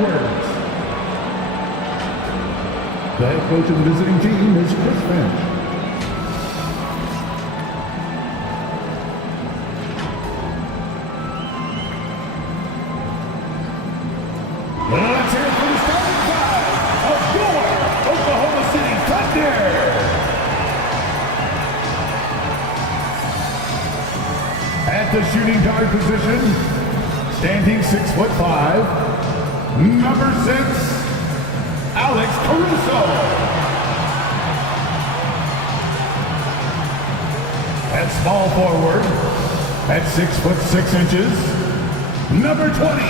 Edwards. The head coach of the visiting team is Chris Finch. Let's hear it for the starting five of your Oklahoma City Thunder. At the shooting guard position, standing 6'5", number 6, Alex Caruso. At small forward, at 6'6", number 20,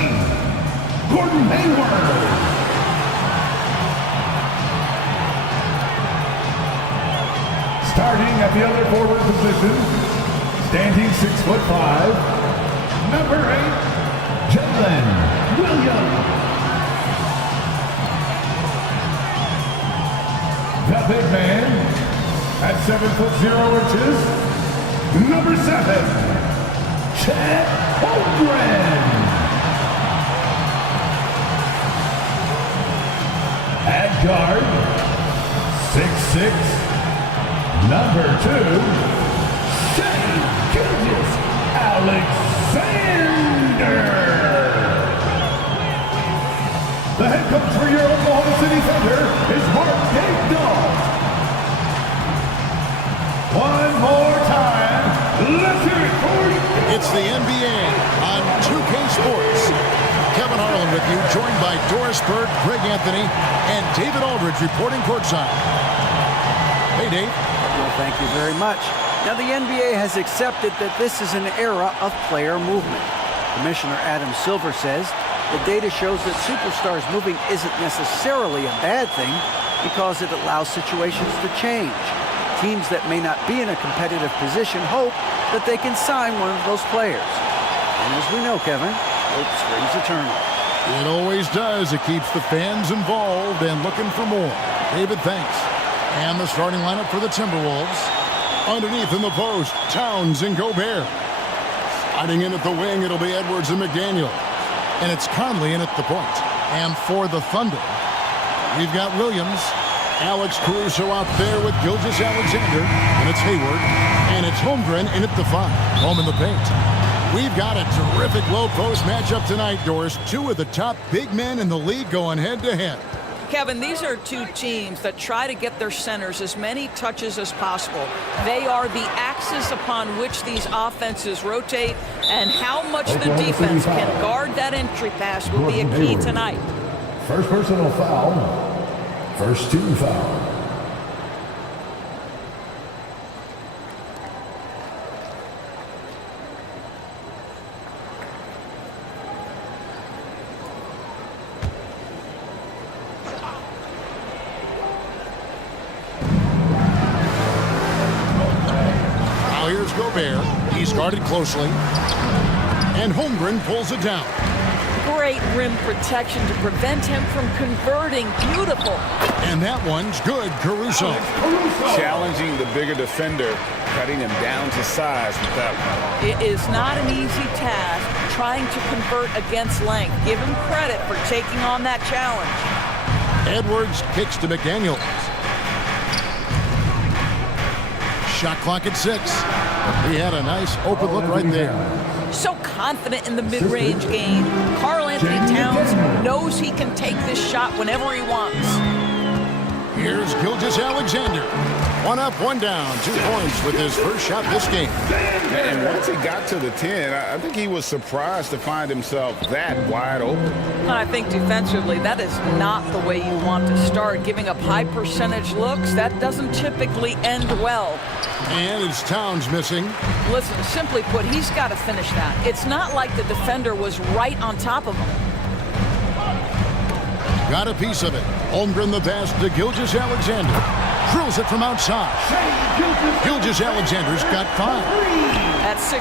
Gordon Hayward. Starting at the other forward position, standing 6'5", number 8, Jalen Williams. The big man at 7'0", number 7, Chet Holmgren. At guard, 6'6", number 2, Shai Gilgeous-Alexander. The head coach for your Oklahoma City Thunder is Mark Daigneault. One more time, let's hear it for you. It's the NBA on 2K Sports. Kevin Harlan with you, joined by Doris Burke, Greg Anthony, and David Aldridge reporting courtside. Hey, Dave. Well, thank you very much. Now, the NBA has accepted that this is an era of player movement. Commissioner Adam Silver says the data shows that superstars moving isn't necessarily a bad thing because it allows situations to change. Teams that may not be in a competitive position hope that they can sign one of those players. And as we know, Kevin, hope springs eternal. It always does. It keeps the fans involved and looking for more. David, thanks. And the starting lineup for the Timberwolves. Underneath in the post, Towns and Gobert. Sliding in at the wing, it'll be Edwards and McDaniel. And it's Conley in at the point. And for the Thunder, we've got Williams, Alex Caruso out there with Gilgeous-Alexander, and it's Hayward, and it's Holmgren in at the 5, home in the paint. We've got a terrific low-post matchup tonight, Doris. Two of the top big men in the league going head-to-head. Kevin, these are two teams that try to get their centers as many touches as possible. They are the axis upon which these offenses rotate, and how much the defense can guard that entry pass will be a key tonight. First personal foul. First team foul. Now here's Gobert. He's guarded closely. And Holmgren pulls it down. Great rim protection to prevent him from converting. Beautiful. And that one's good, Caruso. Challenging the bigger defender, cutting him down to size with that one. It is not an easy task trying to convert against length. Give him credit for taking on that challenge. Edwards kicks to McDaniels. Shot clock at 6. He had a nice open look right there. So confident in the mid-range game. Karl Anthony Towns knows he can take this shot whenever he wants. Here's Gilgeous-Alexander. 1 up, 1 down. 2 points with his first shot this game. And once he got to the 10, I think he was surprised to find himself that wide open. And I think defensively, that is not the way you want to start. Giving up high percentage looks, that doesn't typically end well. And it's Towns missing. Listen, simply put, he's got to finish that. It's not like the defender was right on top of him. Got a piece of it. Holmgren the pass to Gilgeous-Alexander. Drills it from outside. Gilgeous-Alexander's got 5. At 6'6", you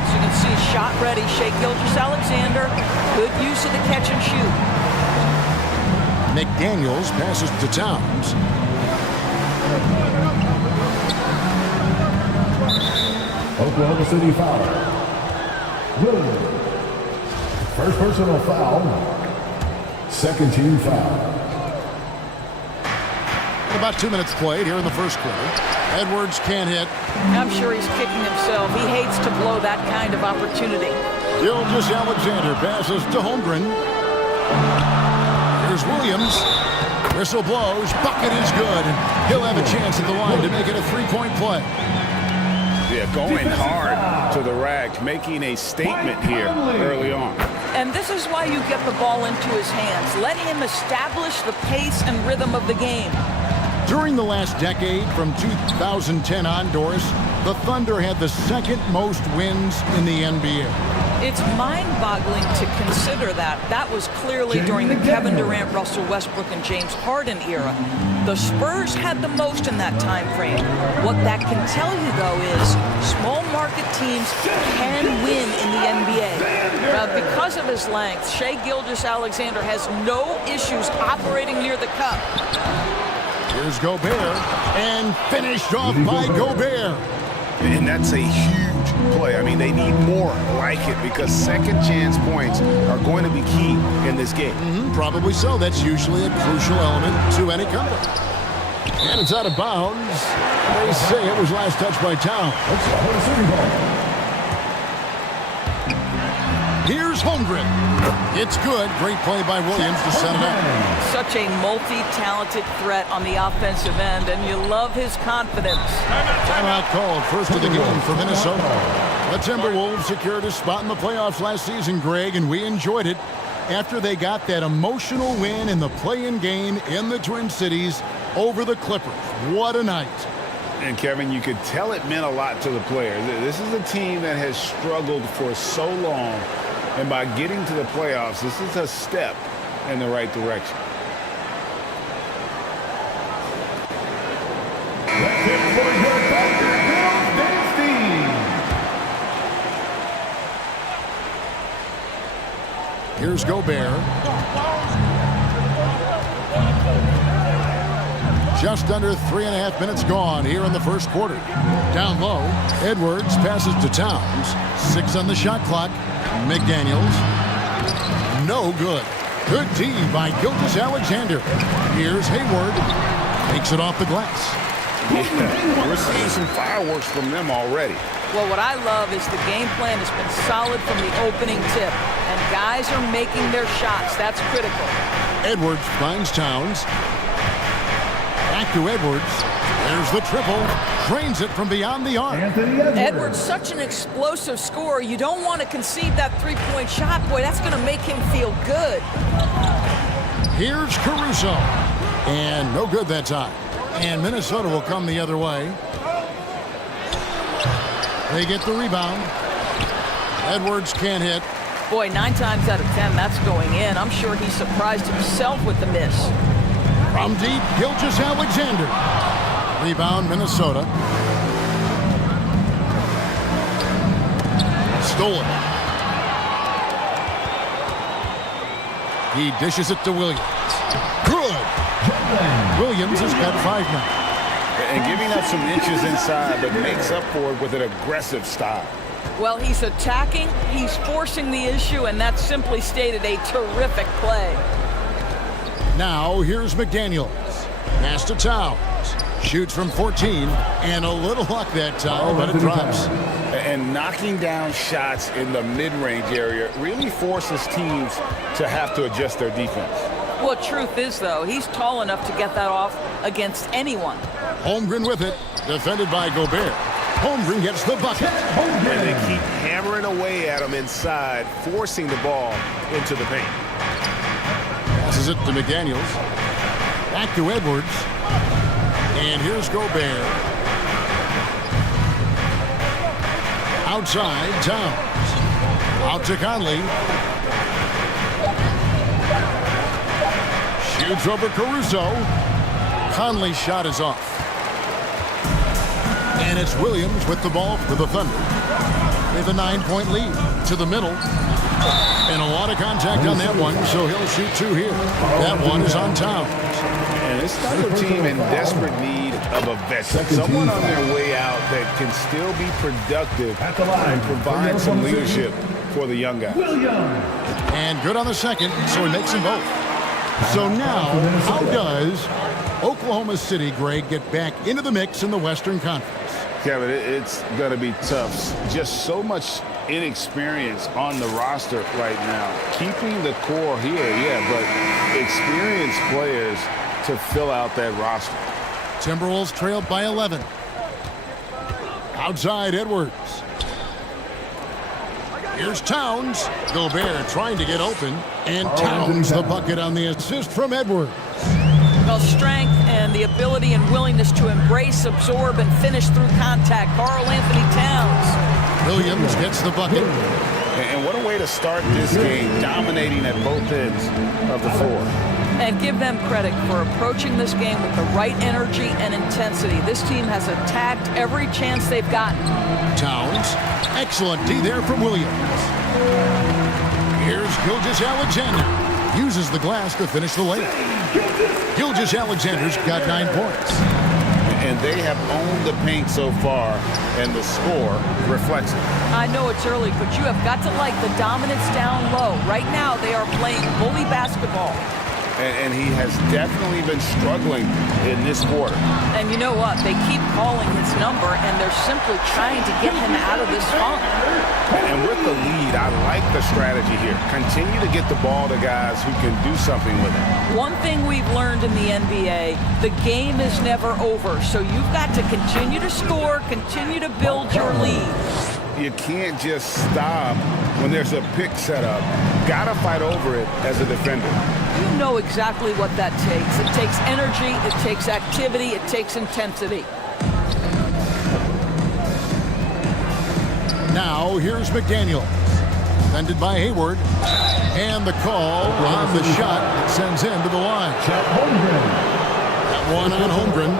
can see shot ready. Shai Gilgeous-Alexander, good use of the catch and shoot. McDaniels passes to Towns. Oklahoma City foul. Williams. First personal foul. Second team foul. About 2 minutes played here in the first quarter. Edwards can't hit. I'm sure he's kicking himself. He hates to blow that kind of opportunity. Gilgeous-Alexander passes to Holmgren. Here's Williams. Whistle blows. Bucket is good. He'll have a chance at the line to make it a three-point play. Yeah, going hard to the rack, making a statement here early on. And this is why you get the ball into his hands. Let him establish the pace and rhythm of the game. During the last decade, from 2010 on, Doris, the Thunder had the second most wins in the NBA. It's mind-boggling to consider that. That was clearly during the Kevin Durant, Russell Westbrook, and James Harden era. The Spurs had the most in that time frame. What that can tell you, though, is small market teams can win in the NBA. Because of his length, Shai Gilgeous-Alexander has no issues operating near the cup. Here's Gobert, and finished off by Gobert. And that's a huge play. I mean, they need more like it because second chance points are going to be key in this game. Probably so. That's usually a crucial element to any comeback. And it's out of bounds. They say it was last touched by Towns. Here's Holmgren. It's good. Great play by Williams to set it up. Such a multi-talented threat on the offensive end, and you love his confidence. Timeout called. First of the game for Minnesota. The Timberwolves secured a spot in the playoffs last season, Greg, and we enjoyed it after they got that emotional win in the play-in game in the Twin Cities over the Clippers. What a night. And, Kevin, you could tell it meant a lot to the players. This is a team that has struggled for so long, and by getting to the playoffs, this is a step in the right direction. That's it for your Thunder, Bill Dynasty. Here's Gobert. Just under 3.5 minutes gone here in the first quarter. Down low, Edwards passes to Towns. 6 on the shot clock. McDaniels. No good. Good D by Gilgeous-Alexander. Here's Hayward. Takes it off the glass. Yeah, we're seeing some fireworks from them already. Well, what I love is the game plan has been solid from the opening tip, and guys are making their shots. That's critical. Edwards finds Towns. Back to Edwards. There's the triple. Drains it from beyond the arc. Anthony Edwards. Edwards, such an explosive scorer. You don't want to concede that three-point shot. Boy, that's going to make him feel good. Here's Caruso. And no good that time. And Minnesota will come the other way. They get the rebound. Edwards can't hit. Boy, 9 times out of 10, that's going in. I'm sure he surprised himself with the miss. From deep, Gilgeous-Alexander. Rebound, Minnesota. Stolen. He dishes it to Williams. Good. Williams has got 5 now. And giving up some inches inside, but makes up for it with an aggressive style. Well, he's attacking, he's forcing the issue, and that's simply stated a terrific play. Now, here's McDaniels. Pass to Towns. Shoots from 14, and a little luck that time, but it drops. And knocking down shots in the mid-range area really forces teams to have to adjust their defense. Well, truth is, though, he's tall enough to get that off against anyone. Holmgren with it, defended by Gobert. Holmgren gets the bucket. And they keep hammering away at him inside, forcing the ball into the paint. Passes it to McDaniels. Back to Edwards. And here's Gobert. Outside, Towns. Out to Conley. Shoots over Caruso. Conley's shot is off. And it's Williams with the ball for the Thunder. They have a 9-point lead to the middle. And a lot of contact on that one, so he'll shoot 2 here. That one is on Towns. And this Thunder team in desperate need of a veteran. Someone on their way out that can still be productive At the line, and provide some leadership for the young guys. Williams. And good on the second, so he makes them both. So now, how does Oklahoma City, Greg, get back into the mix in the Western Conference? Kevin, it's going to be tough. Just so much inexperience on the roster right now. Keeping the core here, yeah, but experienced players to fill out that roster. Timberwolves trailed by 11. Outside Edwards. Here's Towns. Gobert trying to get open. And Towns the bucket on the assist from Edwards. Well, strength and the ability and willingness to embrace, absorb, and finish through contact. Karl Anthony Towns. Williams gets the bucket. And what a way to start this game, dominating at both ends of the floor. And give them credit for approaching this game with the right energy and intensity. This team has attacked every chance they've gotten. Towns. Excellent D there from Williams. Here's Gilgeous-Alexander. Uses the glass to finish the layup. Gilgeous-Alexander's got 9 points. And they have owned the paint so far, and the score reflects it. I know it's early, but you have got to like the dominance down low. Right now, they are playing bully basketball. And he has definitely been struggling in this quarter. And you know what? They keep calling his number, and they're simply trying to get him out of this funk. And with the lead, I like the strategy here. Continue to get the ball to guys who can do something with it. One thing we've learned in the NBA, the game is never over. So you've got to continue to score, continue to build your lead. You can't just stop when there's a pick set up. Gotta fight over it as a defender. You know exactly what that takes. It takes energy, it takes activity, it takes intensity. Now, here's McDaniels. Defended by Hayward. And the call on the shot that sends him to the line. That one on Holmgren.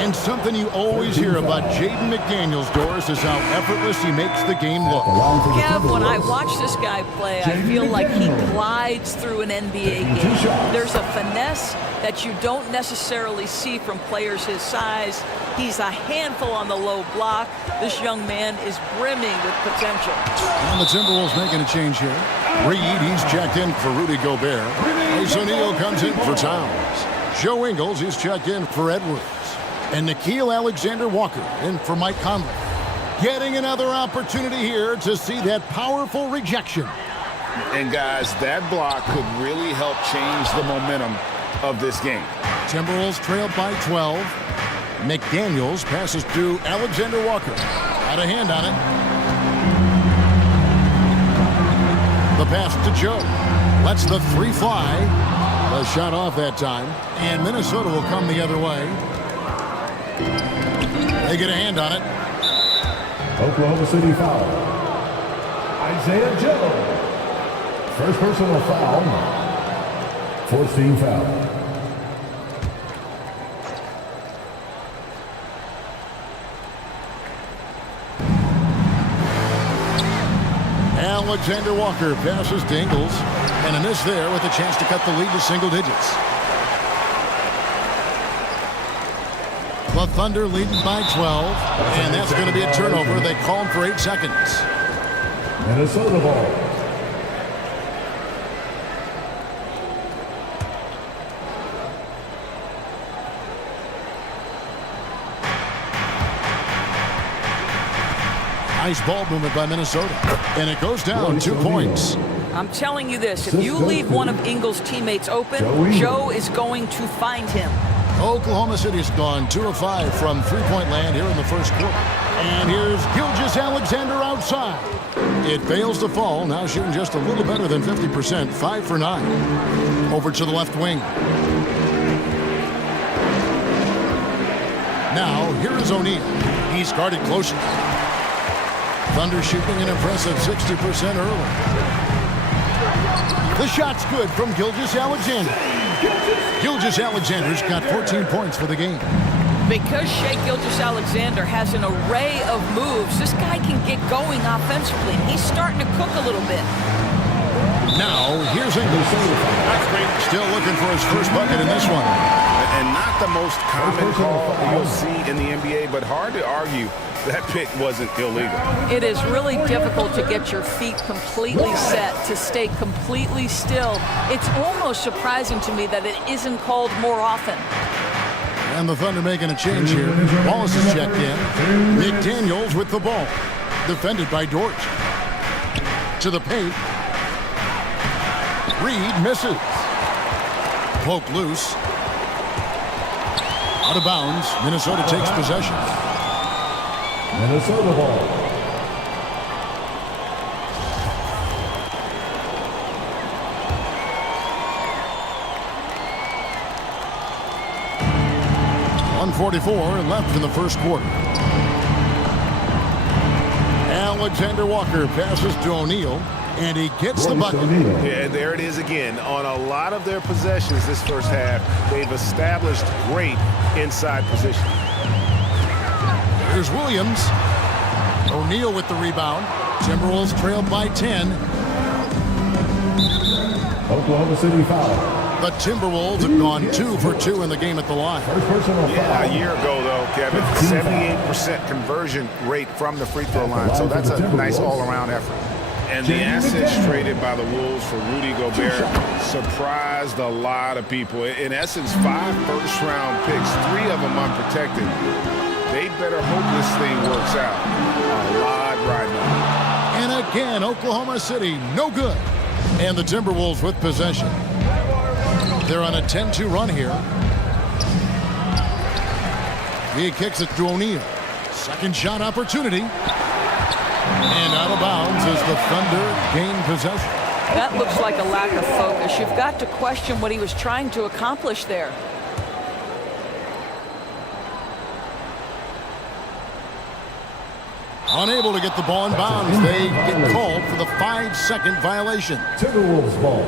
And something you always hear about Jaden McDaniels, Doris, is how effortless he makes the game look. Kev, when I watch this guy play, I feel like he glides through an NBA game. There's a finesse that you don't necessarily see from players his size. He's a handful on the low block. This young man is brimming with potential. And the Timberwolves making a change here. Reed, he's checked in for Rudy Gobert. Royce O'Neal comes in for Towns. Joe Ingles, he's checked in for Edwards. And Nickeil Alexander-Walker in for Mike Conley. Getting another opportunity here to see that powerful rejection. And guys, that block could really help change the momentum of this game. Timberwolves trailed by 12. McDaniels passes to Alexander-Walker. Got a hand on it. The pass to Joe. Lets the three fly. The shot off that time. And Minnesota will come the other way. They get a hand on it. Oklahoma City foul. Isaiah Joe. First personal foul. Fourth team foul. Alexander Walker passes to Ingles. And a miss there with a chance to cut the lead to single digits. The Thunder leading by 12. And that's going to be a turnover. They called for 8 seconds. Minnesota ball. Nice ball movement by Minnesota. And it goes down 2 points. I'm telling you this, if you leave one of Ingles' teammates open, Joe is going to find him. Oklahoma City's gone 2 of 5 from three-point land here in the first quarter. And here's Gilgeous-Alexander outside. It fails to fall, now shooting just a little better than 50%, 5 for 9. Over to the left wing. Now, here is O'Neal. He's guarded closely. Thunder shooting an impressive 60% early. The shot's good from Gilgeous-Alexander. Gilgeous-Alexander's got 14 points for the game. Because Shai Gilgeous-Alexander has an array of moves, this guy can get going offensively. He's starting to cook a little bit. Now, here's English. Still looking for his first bucket in this one. And not the most common call you'll see in the NBA, but hard to argue that pick wasn't illegal. It is really difficult to get your feet completely set, to stay completely still. It's almost surprising to me that it isn't called more often. And the Thunder making a change here. Wallace is checked in. McDaniels with the ball. Defended by Dort. To the paint. Reed misses. Poke loose. Out of bounds. Minnesota takes possession. Minnesota ball. .144 left in the first quarter. Alexander Walker passes to O'Neal, and he gets the bucket. Yeah, there it is again. On a lot of their possessions this first half, they've established great inside position. Here's Williams. O'Neal with the rebound. Timberwolves trailed by 10. Oklahoma City foul. The Timberwolves have gone 2 for 2 in the game at the line. First personal foul. Yeah, a year ago, though, Kevin, 78% conversion rate from the free throw line. So that's a nice all-around effort. And the assets traded by the Wolves for Rudy Gobert surprised a lot of people. In essence, 5 first-round picks, 3 of them unprotected. They better hope this thing works out. A lot right now. And again, Oklahoma City, no good. And the Timberwolves with possession. They're on a 10-2 run here. He kicks it to O'Neal. Second shot opportunity. And out of bounds as the Thunder gain possession. That looks like a lack of focus. You've got to question what he was trying to accomplish there. Unable to get the ball in bounds. They get called for the 5-second violation. Timberwolves ball.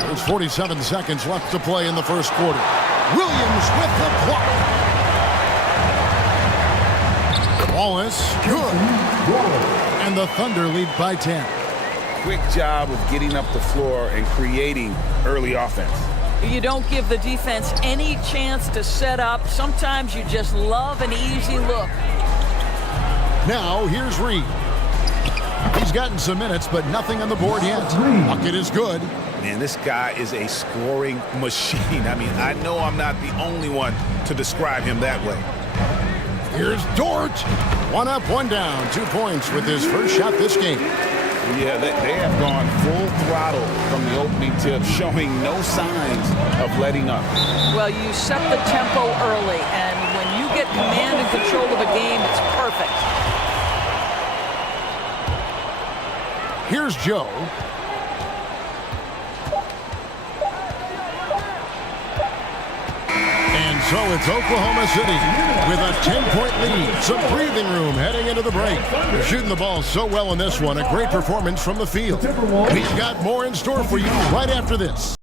There's 47 seconds left to play in the first quarter. Williams with the block. Wallace, good. And the Thunder lead by 10. Quick job of getting up the floor and creating early offense. You don't give the defense any chance to set up. Sometimes you just love an easy look. Now here's Reed. He's gotten some minutes, but nothing on the board yet. Bucket is good. Man, this guy is a scoring machine. I mean, I know I'm not the only one to describe him that way. Here's Dort. 1 up, 1 down. 2 points with his first shot this game. Yeah, they have gone full throttle from the opening tip, showing no signs of letting up. Well, you set the tempo early, and when you get command and control of a game, it's perfect. Here's Joe. And so it's Oklahoma City with a 10-point lead. Some breathing room heading into the break. They're shooting the ball so well in this one. A great performance from the field. We've got more in store for you right after this.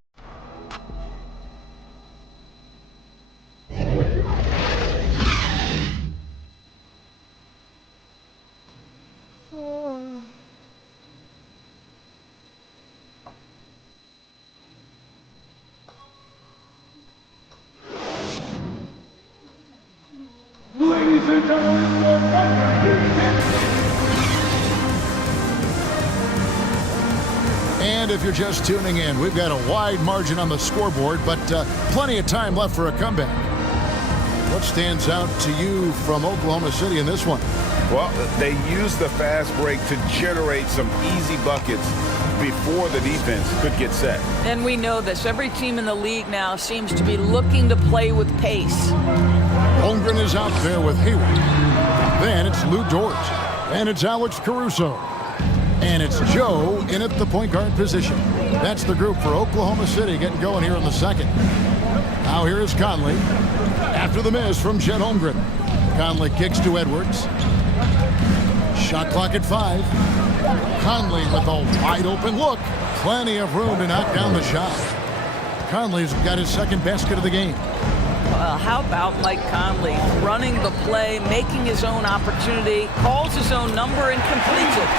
Ladies and gentlemen, and if you're just tuning in, we've got a wide margin on the scoreboard, but plenty of time left for a comeback. What stands out to you from Oklahoma City in this one? Well, they used the fast break to generate some easy buckets before the defense could get set. And we know this. Every team in the league now seems to be looking to play with pace. Holmgren is out there with Hayward. Then it's Lou Dort. And it's Alex Caruso. And it's Joe in at the point guard position. That's the group for Oklahoma City getting going here in the second. Now here is Conley. After the miss from Chet Holmgren. Conley kicks to Edwards. Shot clock at 5. Conley with a wide open look. Plenty of room to knock down the shot. Conley's got his second basket of the game. How about Mike Conley running the play, making his own opportunity, calls his own number, and completes it.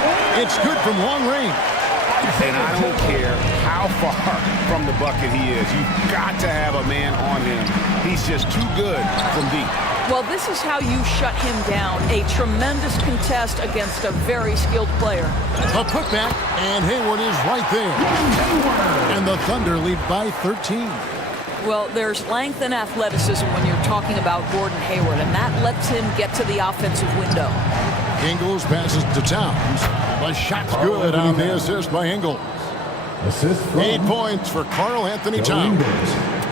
It's good from long range. And I don't care how far from the bucket he is. You've got to have a man on him. He's just too good from deep. Well, this is how you shut him down. A tremendous contest against a very skilled player. A putback, and Hayward is right there. And the Thunder lead by 13. Well, there's length and athleticism when you're talking about Gordon Hayward, and that lets him get to the offensive window. Ingles passes to Towns. The shot's good on the assist by Ingles. Assist from 8 points for Karl Anthony Towns.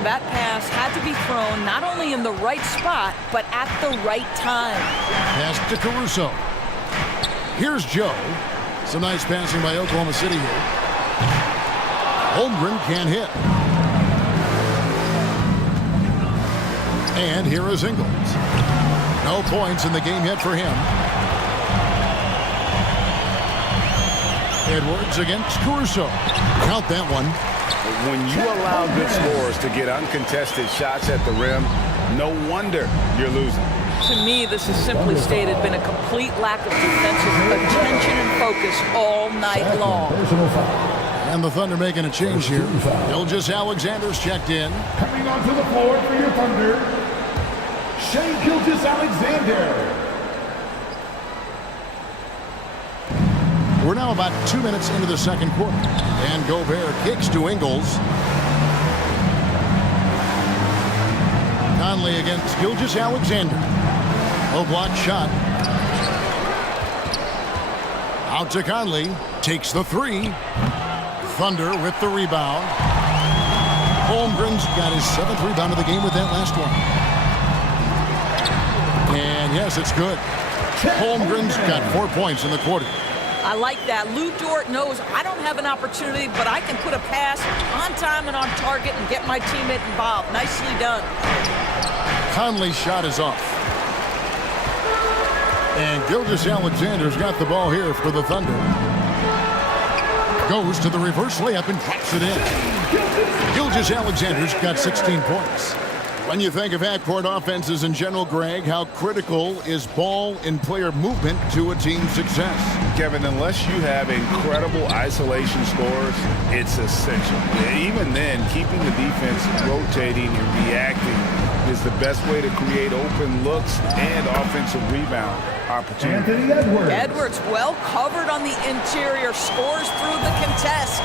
That pass had to be thrown not only in the right spot, but at the right time. Pass to Caruso. Here's Joe. Some nice passing by Oklahoma City here. Holmgren can't hit. And here is Ingles. No points in the game yet for him. Edwards against Caruso. Count that one. When you allow good scorers to get uncontested shots at the rim, no wonder you're losing. To me, this has simply stated been a complete lack of defensive attention and focus all night long. Personal foul. And the Thunder making a change here. Gilgeous-Alexander's checked in. Coming onto the floor for your Thunder, Shai Gilgeous-Alexander. We're now about 2 minutes into the second quarter. And Gobert kicks to Ingles. Conley against Gilgeous-Alexander. Low block shot. Out to Conley. Takes the three. Thunder with the rebound. Holmgren's got his 7th rebound of the game with that last one. And yes, it's good. Holmgren's got 4 points in the quarter. I like that. Lou Dort knows I don't have an opportunity, but I can put a pass on time and on target and get my teammate involved. Nicely done. Conley's shot is off. And Gilgeous-Alexander's got the ball here for the Thunder. Goes to the reverse layup and drops it in. Gilgeous-Alexander's got 16 points. When you think of half-court offenses in general, Greg, how critical is ball and player movement to a team's success? Kevin, unless you have incredible isolation scores, it's essential. Even then, keeping the defense rotating and reacting is the best way to create open looks and offensive rebound opportunities. Anthony Edwards. Edwards well covered on the interior, scores through the contest.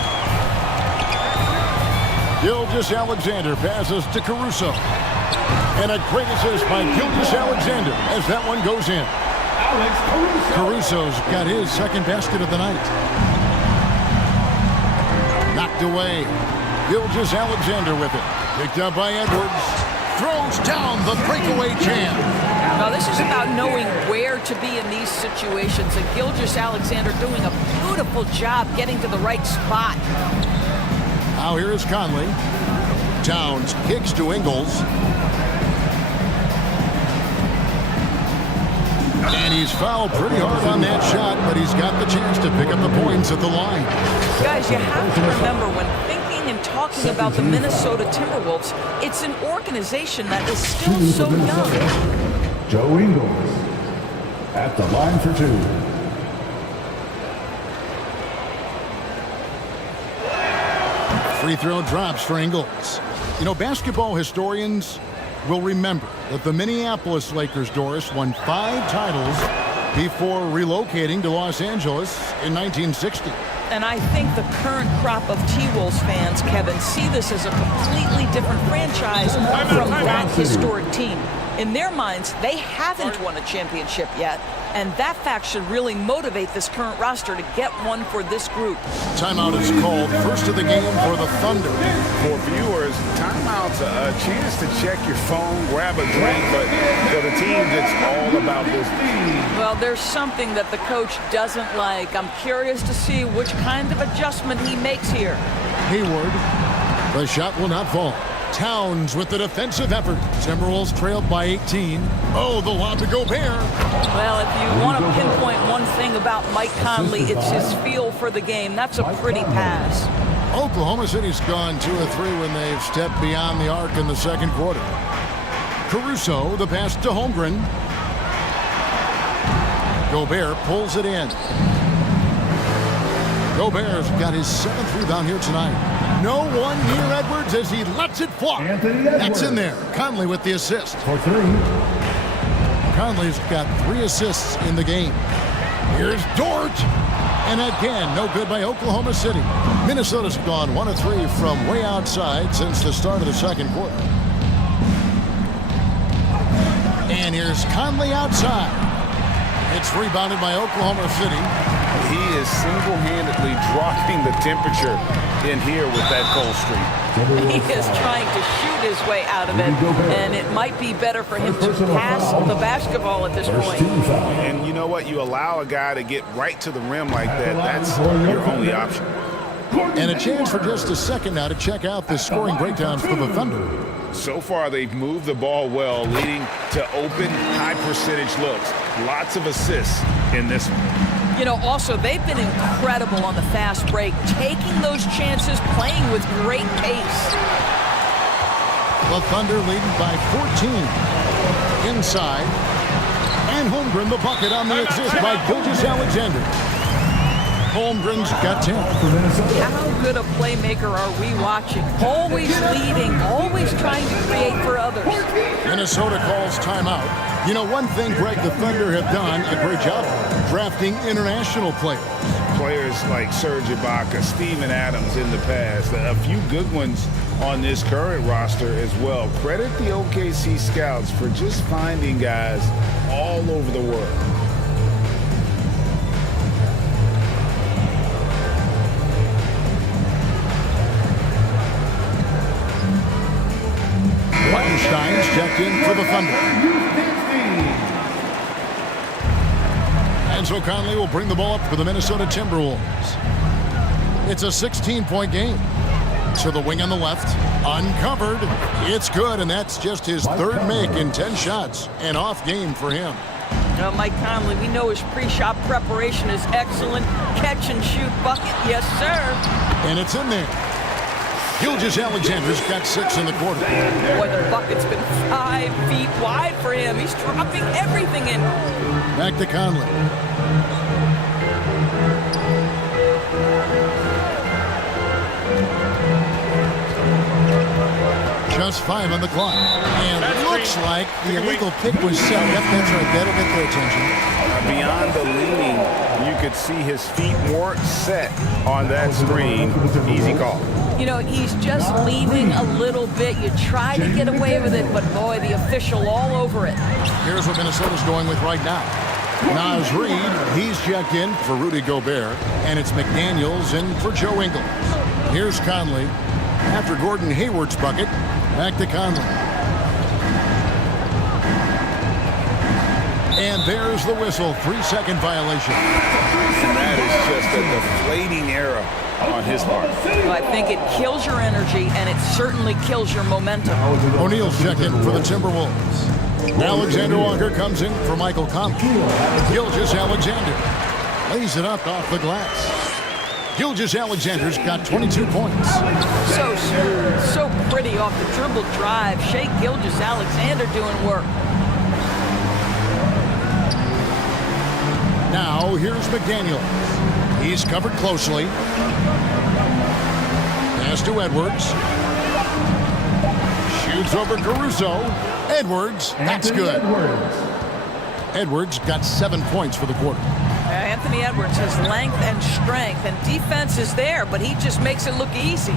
Gilgeous-Alexander passes to Caruso. And a great assist by Gilgeous-Alexander as that one goes in. Alex Caruso. Caruso's got his second basket of the night. Knocked away. Gilgeous-Alexander with it. Picked up by Edwards. Throws down the breakaway jam. Now, this is about knowing where to be in these situations, and Gilgeous-Alexander doing a beautiful job getting to the right spot. Now here is Conley. Towns kicks to Ingles. And he's fouled pretty hard on that shot, but he's got the chance to pick up the points at the line. Guys, you have to remember when thinking and talking about the Minnesota Timberwolves, it's an organization that is still so young. Joe Ingles at the line for two. Free throw drops for Ingles. You know, basketball historians will remember that the Minneapolis Lakers, Doris, won 5 titles before relocating to Los Angeles in 1960. And I think the current crop of T-Wolves fans, Kevin, see this as a completely different franchise from that historic team. In their minds, they haven't won a championship yet, and that fact should really motivate this current roster to get one for this group. Timeout is called. First of the game for the Thunder. For viewers, timeout's a chance to check your phone, grab a drink, but for the teams, it's all about business. Well, there's something that the coach doesn't like. I'm curious to see which kind of adjustment he makes here. Hayward. The shot will not fall. Towns with the defensive effort. Timberwolves trailed by 18. Oh, the lob to Gobert. Well, if you want to pinpoint one thing about Mike Conley, it's his feel for the game. That's a pretty pass. Oklahoma City's gone 2 of 3 when they've stepped beyond the arc in the second quarter. Caruso, the pass to Holmgren. Gobert pulls it in. Gobert's got his 7th rebound here tonight. No one near Edwards as he lets it fly. That's in there. Conley with the assist. For 3. Conley's got 3 assists in the game. Here's Dort. And again, no good by Oklahoma City. Minnesota's gone 1 of 3 from way outside since the start of the second quarter. And here's Conley outside. It's rebounded by Oklahoma City. He is single-handedly dropping the temperature in here with that cold streak. He is trying to shoot his way out of it, and it might be better for him to pass the basketball at this point. And you know what? You allow a guy to get right to the rim like that, that's your only option. And a chance for just a second now to check out the scoring breakdown for the Thunder. So far, they've moved the ball well, leading to open, high-percentage looks. Lots of assists in this one. You know, also, they've been incredible on the fast break, taking those chances, playing with great pace. The Thunder leading by 14. Inside. And Holmgren the bucket on the assist by Gilgeous-Alexander. Holmgren's got 10. How good a playmaker are we watching? Always leading, always trying to create for others. Minnesota calls timeout. You know, one thing, Greg, the Thunder have done a great job drafting international players. Players like Serge Ibaka, Steven Adams in the past, a few good ones on this current roster as well. Credit the OKC scouts for just finding guys all over the world. Weinstein's checked in for the Thunder. And so Conley will bring the ball up for the Minnesota Timberwolves. It's a 16-point game. To the wing on the left, uncovered. It's good, and that's just his 3rd make in 10 shots. An off game for him. Now, Mike Conley, we know his pre-shot preparation is excellent. Catch and shoot bucket, yes, sir. And it's in there. Gilgeous-Alexander's got 6 in the quarter. Boy, the bucket's been 5 feet wide for him. He's dropping everything in. Back to Conley. Just 5 on the clock. And it looks like the illegal pick was set. Yep, that's right. That'll get their attention. Beyond the leaning, you could see his feet weren't set on that screen. Easy call. You know, he's just leaning a little bit. You try to get away with it, but boy, the official all over it. Here's what Minnesota's going with right now. Naz Reid, he's checked in for Rudy Gobert, and it's McDaniels in for Joe Ingles. Here's Conley. After Gordon Hayward's bucket, back to Conley. And there's the whistle. 3-second violation. And that is just a deflating error on his part. Well, I think it kills your energy, and it certainly kills your momentum. O'Neal's checked in for the Timberwolves. Alexander Walker comes in for Michael Conley. Gilgeous-Alexander lays it up off the glass. Gilgeous-Alexander's got 22 points. So smooth, so pretty off the dribble drive. Shai Gilgeous-Alexander doing work. Now, here's McDaniels. He's covered closely. Pass to Edwards. Shoots over Caruso. Edwards, that's good. Edwards got 7 points for the quarter. Anthony Edwards has length and strength, and defense is there, but he just makes it look easy.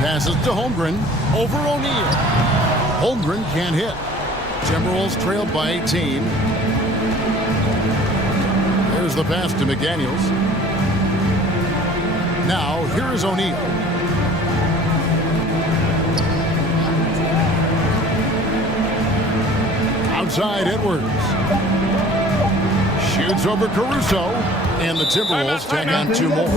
Passes to Holmgren over O'Neal. Holmgren can't hit. Timberwolves trailed by 18. There's the pass to McDaniels. Now, here is O'Neal. Outside Edwards. Shoots over Caruso. And the Timberwolves take on 2 more.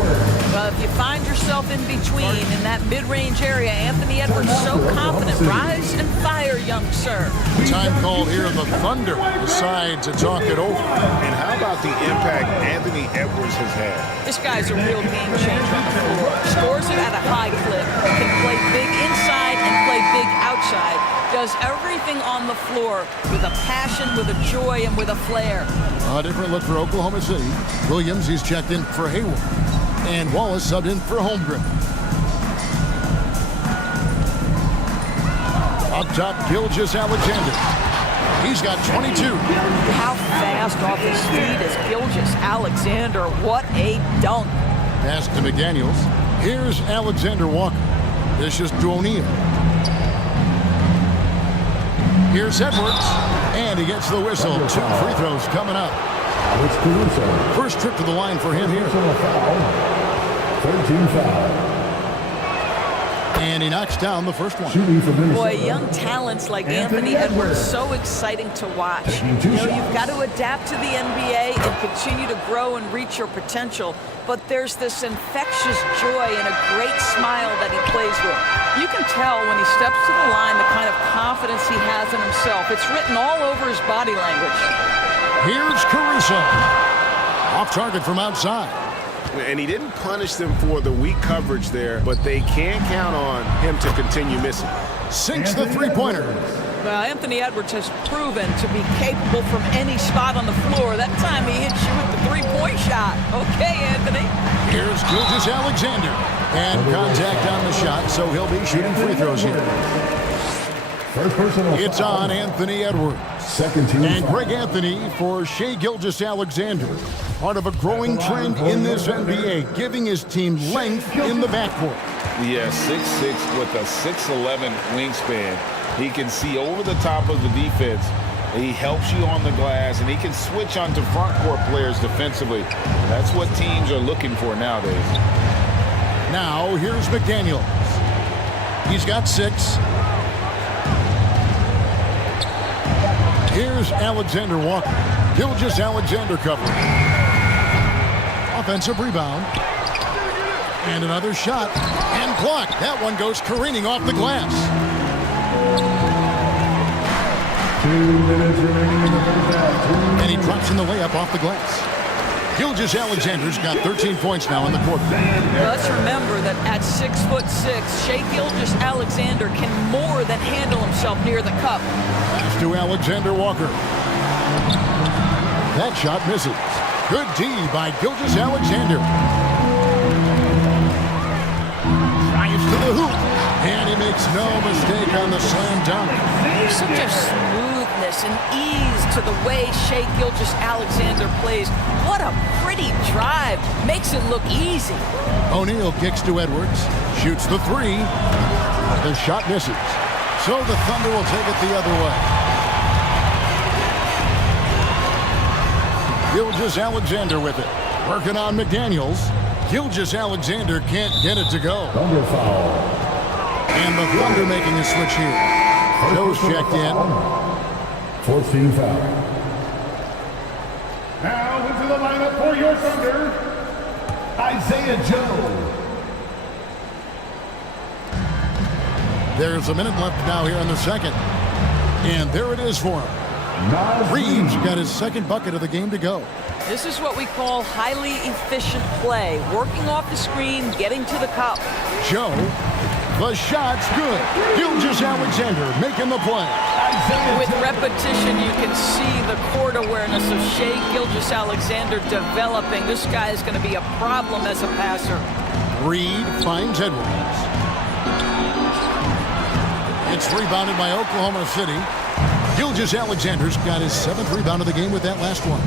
Well, if you find yourself in between in that mid-range area, Anthony Edwards so confident. Rise and fire, young sir. Time called here. The Thunder decide to talk it over. And how about the impact Anthony Edwards has had? This guy's a real game changer on the floor. Scores it at a high clip. Can play big inside and play big outside. Does everything on the floor with a passion, with a joy, and with a flair. A different look for Oklahoma City. Williams, he's checked in for Hayward. And Wallace subbed in for Holmgren. Up top, Gilgeous-Alexander. He's got 22. How fast off his feet is Gilgeous-Alexander. What a dunk. Pass to McDaniels. Here's Alexander Walker. Dishes to O'Neal. Here's Edwards. And he gets the whistle. 2 free throws coming up. Alex Caruso. First trip to the line for him here. Personal foul. 13 foul. And he knocks down the first one. Shooting for Minnesota. Boy, young talents like Anthony Edwards, so exciting to watch. Taking 2 shots. You've got to adapt to the NBA and continue to grow and reach your potential. But there's this infectious joy and a great smile that he plays with. You can tell when he steps to the line the kind of confidence he has in himself. It's written all over his body language. Here's Caruso. Off target from outside. And he didn't punish them for the weak coverage there, but they can't count on him to continue missing. Sinks the three-pointer. Well, Anthony Edwards has proven to be capable from any spot on the floor. That time he hits you with the three-point shot. Okay, Anthony. Here's Gilgeous-Alexander. And contact on the shot, so he'll be shooting free throws here. First personal It's foul. on Anthony Edwards. Second team And foul. Greg Anthony for Shai Gilgeous-Alexander. Part of a growing trend in this NBA, giving his team length in the backcourt. Yeah, 6'6" with a 6'11" wingspan. He can see over the top of the defense. He helps you on the glass, and he can switch onto front court players defensively. That's what teams are looking for nowadays. Now, here's McDaniels. He's got 6. Here's Alexander Walker. Gilgeous-Alexander covering. Offensive rebound. And another shot. And blocked. That one goes careening off the glass. 2 minutes remaining in the first half. And he drops in the layup off the glass. Gilgeous-Alexander's got 13 points now in the quarter. Let's remember that at 6'6", Shai Gilgeous-Alexander can more than handle himself near the cup. Pass to Alexander Walker. That shot misses. Good D by Gilgeous-Alexander. Drives to the hoop. And he makes no mistake on the slam dunk. Such a smoothness and ease to the way Shai Gilgeous-Alexander plays. What a pretty drive. Makes it look easy. O'Neal kicks to Edwards. Shoots the 3. The shot misses. So the Thunder will take it the other way. Gilgeous-Alexander with it. Working on McDaniels. Gilgeous-Alexander can't get it to go. Thunder foul. And the Thunder making a switch here. Joe's checked in. 4th team foul. Now into the lineup for your Thunder, Isaiah Joe. There's a minute left now here in the second. And there it is for him. Naz Reeves Reid. got his second bucket of the game to go. This is what we call highly efficient play. Working off the screen, getting to the cup. Joe, the shot's good. Gilgeous-Alexander making the play. With repetition, you can see the court awareness of Shai Gilgeous-Alexander developing. This guy is going to be a problem as a passer. Reed finds Edwards. It's rebounded by Oklahoma City. Gilgeous-Alexander's got his 7th rebound of the game with that last one.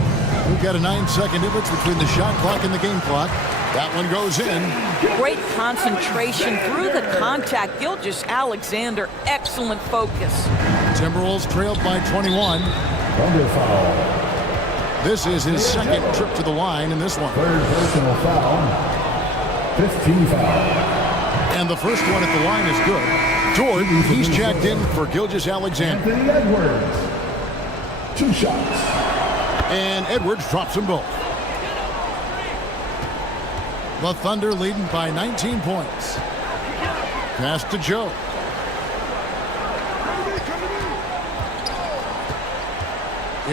We've got a 9-second difference between the shot clock and the game clock. That one goes in. Great concentration through the contact. Gilgeous-Alexander, excellent focus. Timberwolves trailed by 21. Thunder foul. This is his second trip to the line in this one. 3rd personal foul. 15 foul. And the first one at the line is good. Jordan, he's checked in for Gilgeous-Alexander. Anthony Edwards. 2 shots. And Edwards drops them both. The Thunder leading by 19 points. Pass to Joe.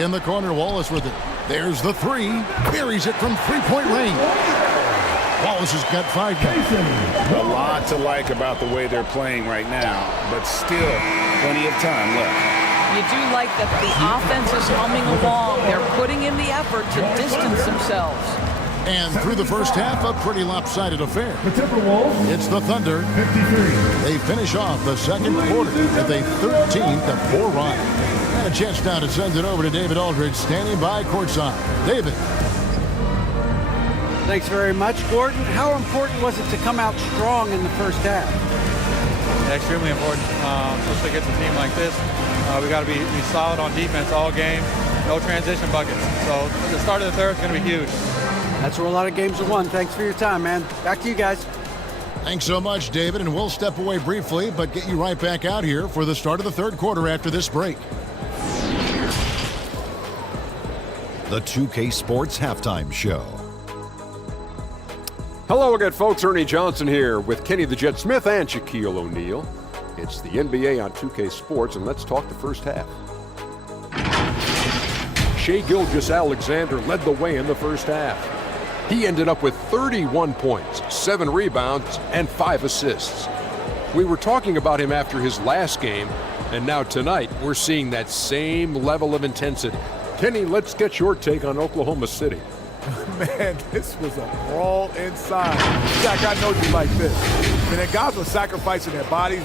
In the corner, Wallace with it. There's the three. Buries it from three-point range. Wallace has got 5 points. A lot to like about the way they're playing right now, but still plenty of time left. You do like that the offense is humming along. They're putting in the effort to distance themselves. And through the first half, a pretty lopsided affair. The Timberwolves, It's the Thunder. 53. They finish off the second quarter with a 13-4 run. And a chance now to send it over to David Aldridge, standing by courtside. David. Thanks very much, Gordon. How important was it to come out strong in the first half? Extremely important, especially against a team like this. We got to be solid on defense all game. No transition buckets. So the start of the third is going to be huge. That's where a lot of games are won. Thanks for your time, man. Back to you guys. Thanks so much, David, and we'll step away briefly, but get you right back out here for the start of the third quarter after this break. The 2K Sports Halftime Show. Hello again, folks. Ernie Johnson here with Kenny the Jet Smith and Shaquille O'Neal. It's the NBA on 2K Sports, and let's talk the first half. Shai Gilgeous-Alexander led the way in the first half. He ended up with 31 points, 7 rebounds, and 5 assists. We were talking about him after his last game, and now tonight we're seeing that same level of intensity. Kenny, let's get your take on Oklahoma City. Man, this was a brawl inside. Jack, I know you like this. And then guys were sacrificing their bodies.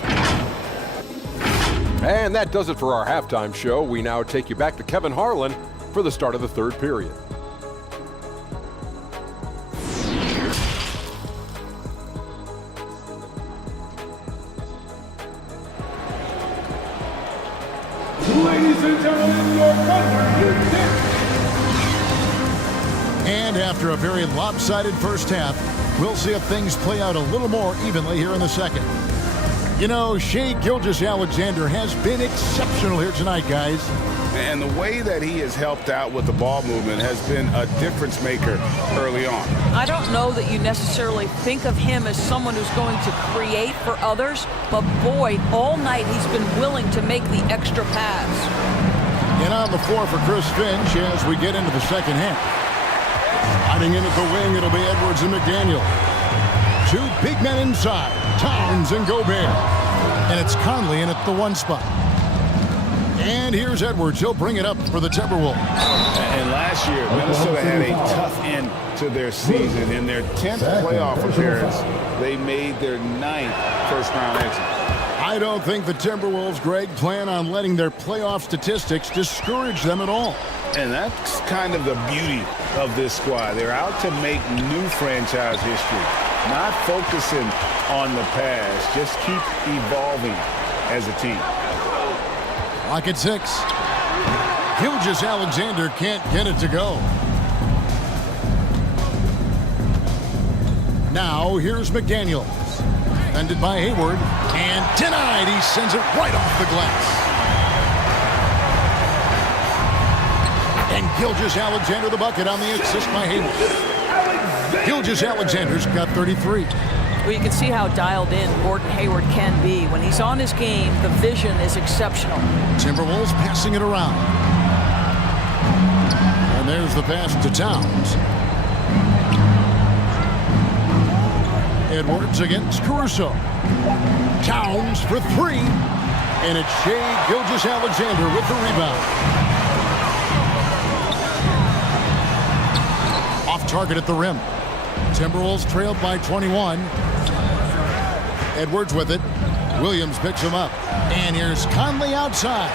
And that does it for our halftime show. We now take you back to Kevin Harlan for the start of the third period. Ladies and gentlemen, your Thunder is next. And after a very lopsided first half, we'll see if things play out a little more evenly here in the second. You know, Shai Gilgeous-Alexander has been exceptional here tonight, guys. And the way that he has helped out with the ball movement has been a difference maker early on. I don't know that you necessarily think of him as someone who's going to create for others, but boy, all night he's been willing to make the extra pass. And on the floor for Chris Finch as we get into the second half. Sliding in at the wing, it'll be Edwards and McDaniel. 2 big men inside, Towns and Gobert. And it's Conley in at the 1 spot. And here's Edwards. He'll bring it up for the Timberwolves. And last year, Minnesota had a tough end to their season. In their 10th playoff appearance, they made their 9th first-round exit. I don't think the Timberwolves, Greg, plan on letting their playoff statistics discourage them at all. And that's kind of the beauty of this squad. They're out to make new franchise history, not focusing on the past. Just keep evolving as a team. Clock at 6. Gilgeous-Alexander can't get it to go. Now here's McDaniels. Defended by Hayward. And denied. He sends it right off the glass. And Gilgeous-Alexander the bucket on the assist by Hayward. Gilgeous-Alexander's got 33. Well, you can see how dialed in Gordon Hayward can be. When he's on his game, the vision is exceptional. Timberwolves passing it around. And there's the pass to Towns. Edwards against Caruso. Towns for 3. And it's Shai Gilgeous-Alexander with the rebound. Off target at the rim. Timberwolves trailed by 21. Edwards with it. Williams picks him up. And here's Conley outside.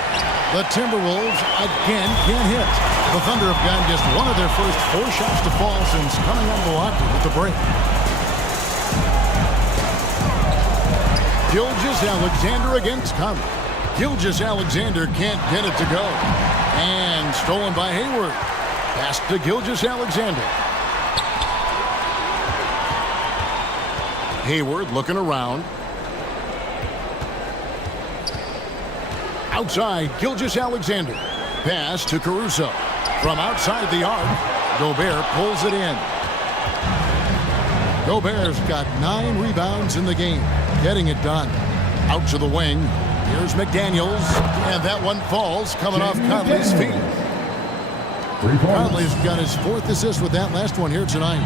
The Timberwolves again can't hit. The Thunder have gotten just one of their first 4 shots to fall since coming unblocked with the break. Gilgeous-Alexander against Conley. Gilgeous-Alexander can't get it to go. And stolen by Hayward. Pass to Gilgeous-Alexander. Hayward looking around. Outside, Gilgeous-Alexander. Pass to Caruso. From outside the arc, Gobert pulls it in. Gobert's got 9 rebounds in the game, getting it done. Out to the wing. Here's McDaniels, and that one falls, coming off Conley's feet. Conley's got his 4th assist with that last one here tonight.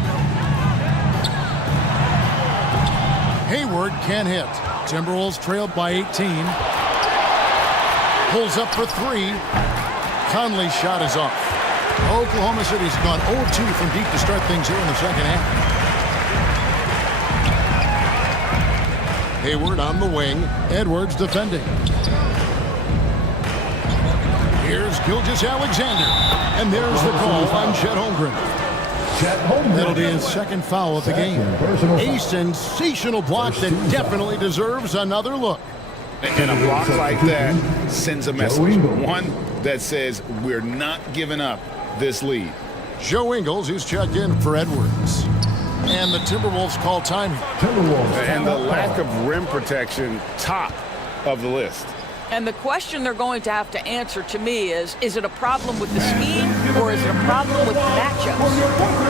Hayward can't hit. Timberwolves trailed by 18. Pulls up for 3. Conley's shot is off. Oklahoma City's gone 0-2 from deep to start things here in the second half. Hayward on the wing. Edwards defending. Here's Gilgeous-Alexander. And there's the call on Chet Holmgren. That'll be his 2nd foul of the game. A sensational block that definitely deserves another look. And a block like that sends a message. One that says we're not giving up this lead. Joe Ingles, who's checked in for Edwards. And the Timberwolves call timing. And the lack of rim protection, top of the list. And the question they're going to have to answer to me is it a problem with the scheme or is it a problem with matchups?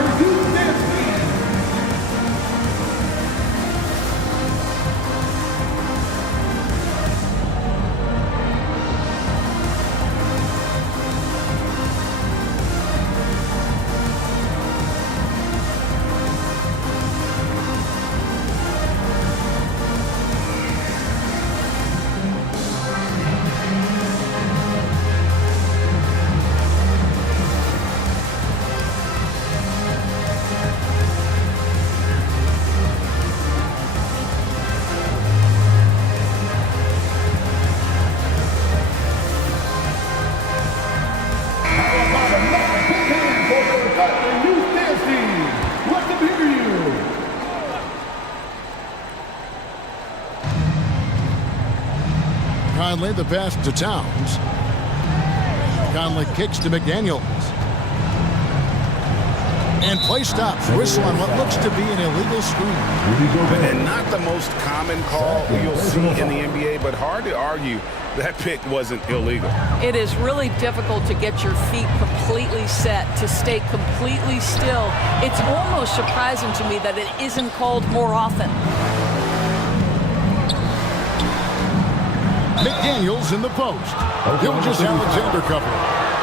Conley the pass to Towns. Conley kicks to McDaniels. And play stops. Whistle on what looks to be an illegal screen. And not the most common call you'll see in the NBA, but hard to argue that pick wasn't illegal. It is really difficult to get your feet completely set, to stay completely still. It's almost surprising to me that it isn't called more often. McDaniels in the post. Gilgeous-Alexander cover.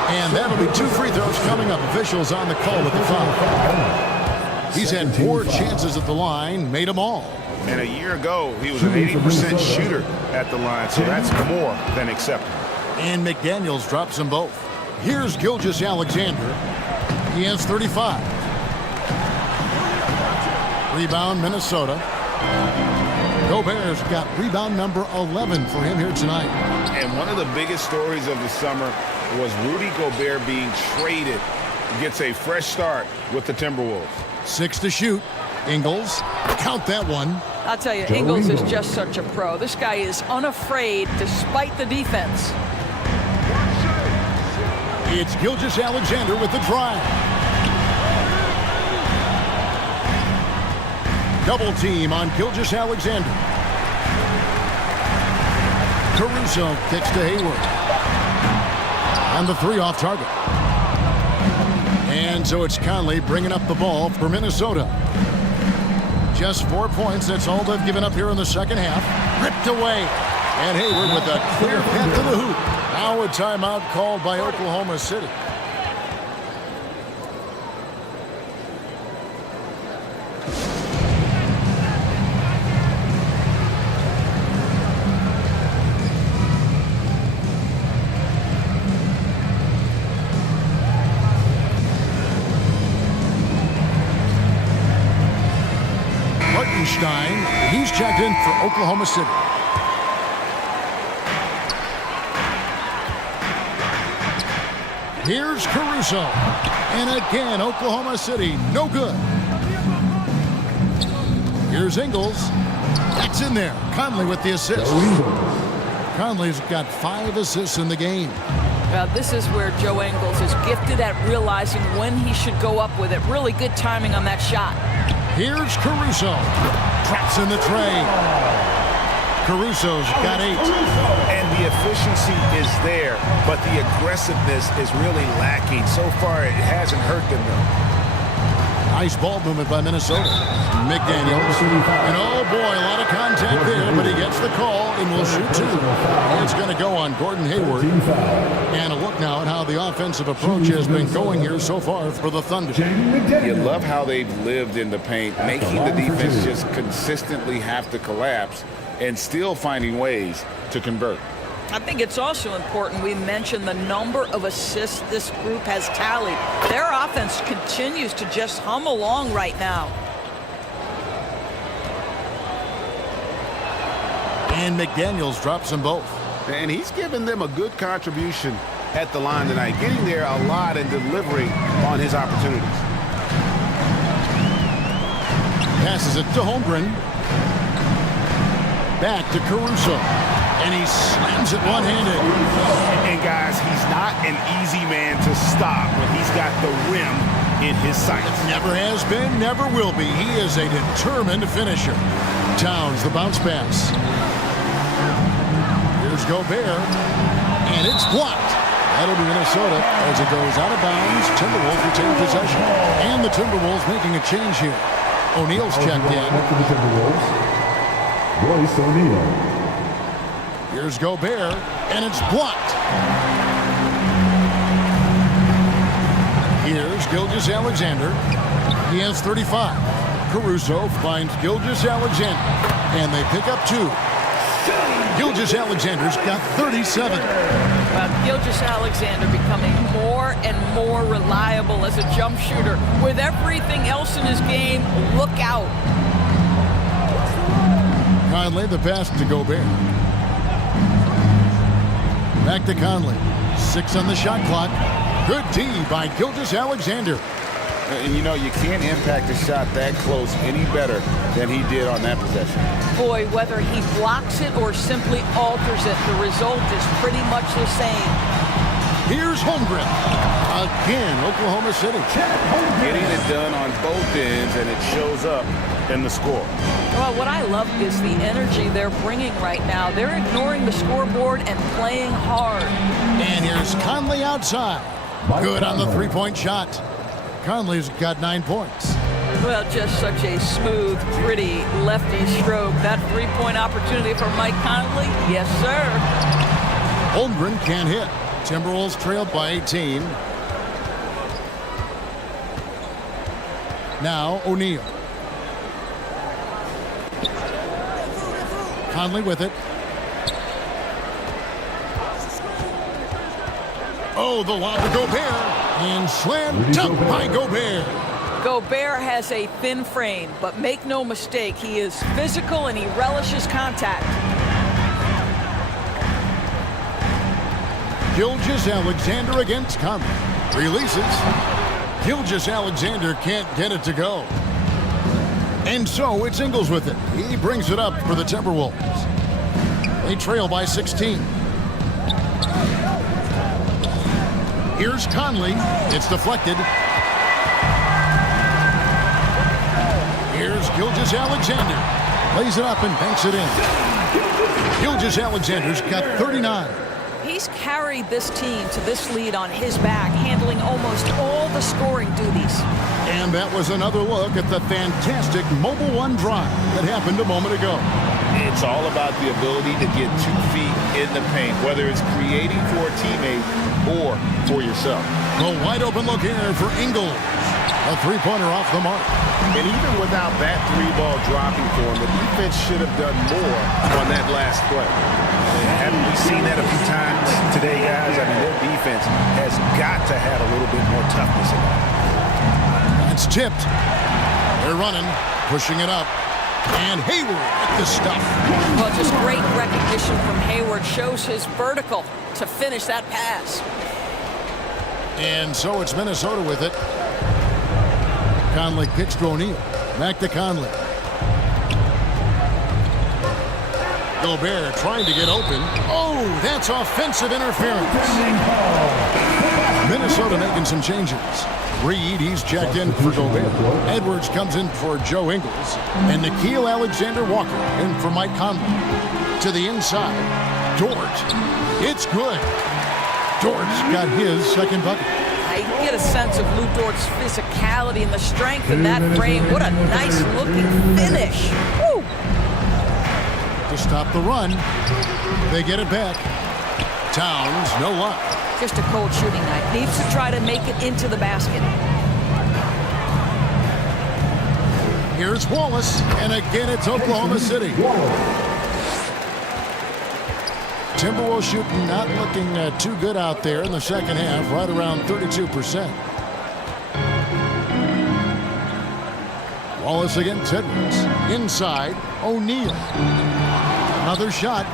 And that'll be 2 free throws coming up. Officials on the call with the foul. He's had 4 chances at the line, made them all. And a year ago, he was an 80% shooter at the line, so that's more than acceptable. And McDaniels drops them both. Here's Gilgeous-Alexander. He has 35. Rebound, Minnesota. Gobert's got rebound number 11 for him here tonight. And one of the biggest stories of the summer was Rudy Gobert being traded. He gets a fresh start with the Timberwolves. 6 to shoot. Ingles, count that one. I'll tell you, Ingles is just such a pro. This guy is unafraid despite the defense. It's Gilgeous-Alexander with the drive. Double team on Gilgeous-Alexander. Caruso kicks to Hayward. And the 3 off target. And so it's Conley bringing up the ball for Minnesota. Just 4 points. That's all they've given up here in the second half. Ripped away. And Hayward with a clear path to the hoop. Now a timeout called by Oklahoma City. He's checked in for Oklahoma City. Here's Caruso. And again, Oklahoma City, no good. Here's Ingles. That's in there. Conley with the assist. Conley's got 5 assists in the game. Well, this is where Joe Ingles is gifted at realizing when he should go up with it. Really good timing on that shot. Here's Caruso. Traps in the tray. Caruso's got 8. And the efficiency is there, but the aggressiveness is really lacking. So far, it hasn't hurt them, though. Nice ball movement by Minnesota. McDaniels. And oh boy, a lot of contact there, but he gets the call and will shoot two. It's going to go on Gordon Hayward. And a look now at how the offensive approach has been going here so far for the Thunder. You love how they've lived in the paint, making the defense just consistently have to collapse and still finding ways to convert. I think it's also important we mention the number of assists this group has tallied. Their offense continues to just hum along right now. And McDaniels drops them both. And he's given them a good contribution at the line tonight, getting there a lot and delivering on his opportunities. Passes it to Holmgren. Back to Caruso. And he slams it one-handed. And guys, he's not an easy man to stop when he's got the rim in his sights. Never has been, never will be. He is a determined finisher. Towns, the bounce pass. Here's Gobert. And it's blocked. That'll be Minnesota as it goes out of bounds. Timberwolves retain possession. And the Timberwolves making a change here. O'Neal's checked in. Royce O'Neal. Here's Gobert, and it's blocked. Here's Gilgeous-Alexander. He has 35. Caruso finds Gilgeous-Alexander, and they pick up two. Gilgeous-Alexander's got 37. Well, Gilgeous-Alexander becoming more and more reliable as a jump shooter. With everything else in his game, look out. Conley, the pass to Gobert. Back to Conley. 6 on the shot clock. Good D by Gilgeous-Alexander. And you know, you can't impact a shot that close any better than he did on that possession. Boy, whether he blocks it or simply alters it, the result is pretty much the same. Here's Holmgren. Again, Oklahoma City. Getting it done on both ends, and it shows up in the score. Well, what I love is the energy they're bringing right now. They're ignoring the scoreboard and playing hard. And here's Conley outside. Good on the three-point shot. Conley's got 9 points. Well, just such a smooth, pretty lefty stroke. That three-point opportunity for Mike Conley? Yes, sir. Holmgren can't hit. Timberwolves trail by 18. Now O'Neal. Conley with it. Oh, the lob to Gobert. And slam dunk by Gobert. Gobert has a thin frame, but make no mistake, he is physical and he relishes contact. Gilgeous-Alexander against Conley. Releases. Gilgeous-Alexander can't get it to go. And so it's Ingles with it. He brings it up for the Timberwolves. They trail by 16. Here's Conley. It's deflected. Here's Gilgeous-Alexander. Lays it up and banks it in. Gilgeous-Alexander's got 39. He's carried this team to this lead on his back, handling almost all the scoring duties. And that was another look at the fantastic Mobile One drive that happened a moment ago. It's all about the ability to get 2 feet in the paint, whether it's creating for a teammate or for yourself. The wide open look here for Ingles. A three-pointer off the mark. And even without that 3-ball dropping for him, the defense should have done more on that last play. Haven't we seen that a few times today, guys? I mean, their defense has got to have a little bit more toughness in it. It's tipped. They're running, pushing it up. And Hayward at the stuff. Well, just great recognition from Hayward. Shows his vertical to finish that pass. And so it's Minnesota with it. Conley kicks to O'Neal. Back to Conley. Gobert trying to get open. Oh, that's offensive interference. Minnesota making some changes. Reed, he's checked in for Gobert. Edwards comes in for Joe Ingles. And Nickeil Alexander-Walker in for Mike Conley. To the inside. Dort. It's good. Dort's got his second bucket. I get a sense of Lou Dort's physicality and the strength in that frame. What a nice-looking finish. Woo! To stop the run, they get it back. Towns, no luck. Just a cold shooting night. Needs to try to make it into the basket. Here's Wallace, and again it's Oklahoma City. Timberwolves shooting not looking too good out there in the second half, right around 32%. Wallace against Edwards. Inside, O'Neal. Another shot.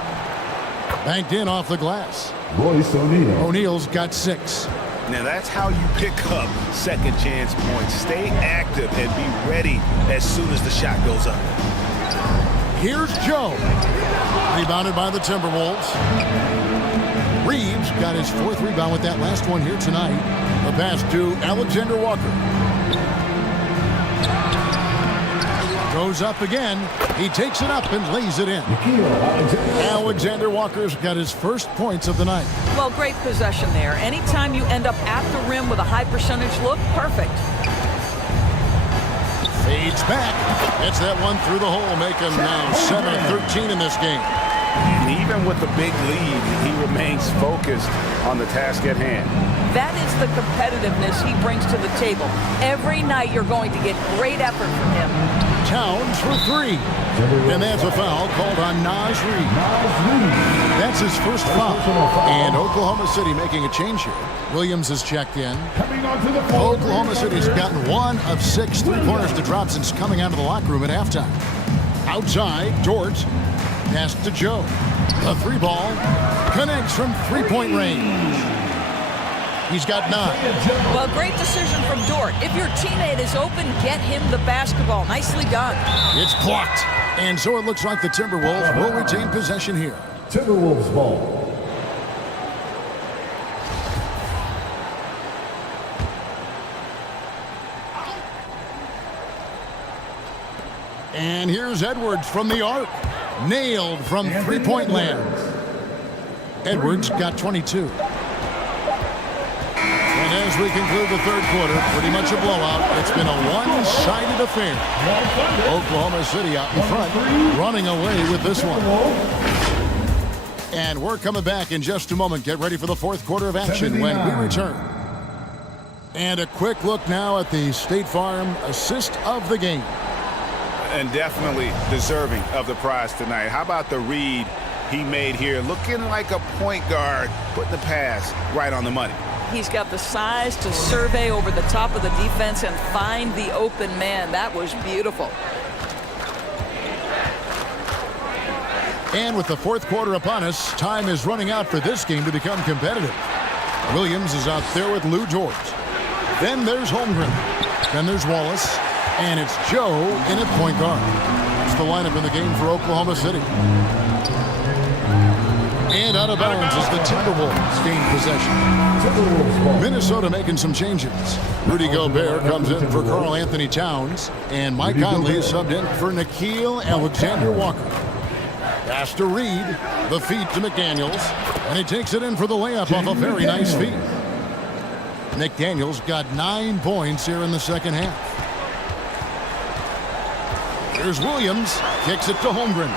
Banked in off the glass. Royce O'Neal. O'Neal's got 6. Now that's how you pick up second chance points. Stay active and be ready as soon as the shot goes up. Here's Joe. Rebounded by the Timberwolves. Reeves got his 4th rebound with that last one here tonight. The pass to Alexander Walker. Goes up again. He takes it up and lays it in. Alexander Walker's got his first points of the night. Well, great possession there. Anytime you end up at the rim with a high percentage look, perfect. Fades back. Gets that one through the hole, make him now 7 of 13 in this game. And even with the big lead, he remains focused on the task at hand. That is the competitiveness he brings to the table. Every night you're going to get great effort from him. Towns for 3. And that's a foul called on Naz Reid. That's his first foul. And Oklahoma City making a change here. Williams has checked in. Oklahoma City's gotten 1 of 6 3-pointers to drop since coming out of the locker room at halftime. Outside, Dort. Pass to Joe. The 3-ball connects from 3-point range. He's got 9. Well, great decision from Dort. If your teammate is open, get him the basketball. Nicely done. It's blocked. And so it looks like the Timberwolves will retain possession here. Timberwolves ball. And here's Edwards from the arc. Nailed from 3-point land. Edwards got 22. And as we conclude the third quarter, pretty much a blowout. It's been a one-sided affair. Oklahoma City out in front, running away with this one. And we're coming back in just a moment. Get ready for the fourth quarter of action when we return. And a quick look now at the State Farm assist of the game. And definitely deserving of the prize tonight. How about the read he made here? Looking like a point guard, putting the pass right on the money. He's got the size to survey over the top of the defense and find the open man. That was beautiful. And with the fourth quarter upon us, time is running out for this game to become competitive. Williams is out there with Lou Dort. Then there's Holmgren. Then there's Wallace. And it's Joe in at point guard. That's the lineup in the game for Oklahoma City. And out of bounds as the Timberwolves gain possession. Minnesota making some changes. Rudy Gobert comes in for Karl Anthony Towns. And Mike Conley is subbed in for Nickeil Alexander-Walker. Pass to Reed. The feed to McDaniels. And he takes it in for the layup off a very nice feed. McDaniels got 9 points here in the second half. Here's Williams. Kicks it to Holmgren.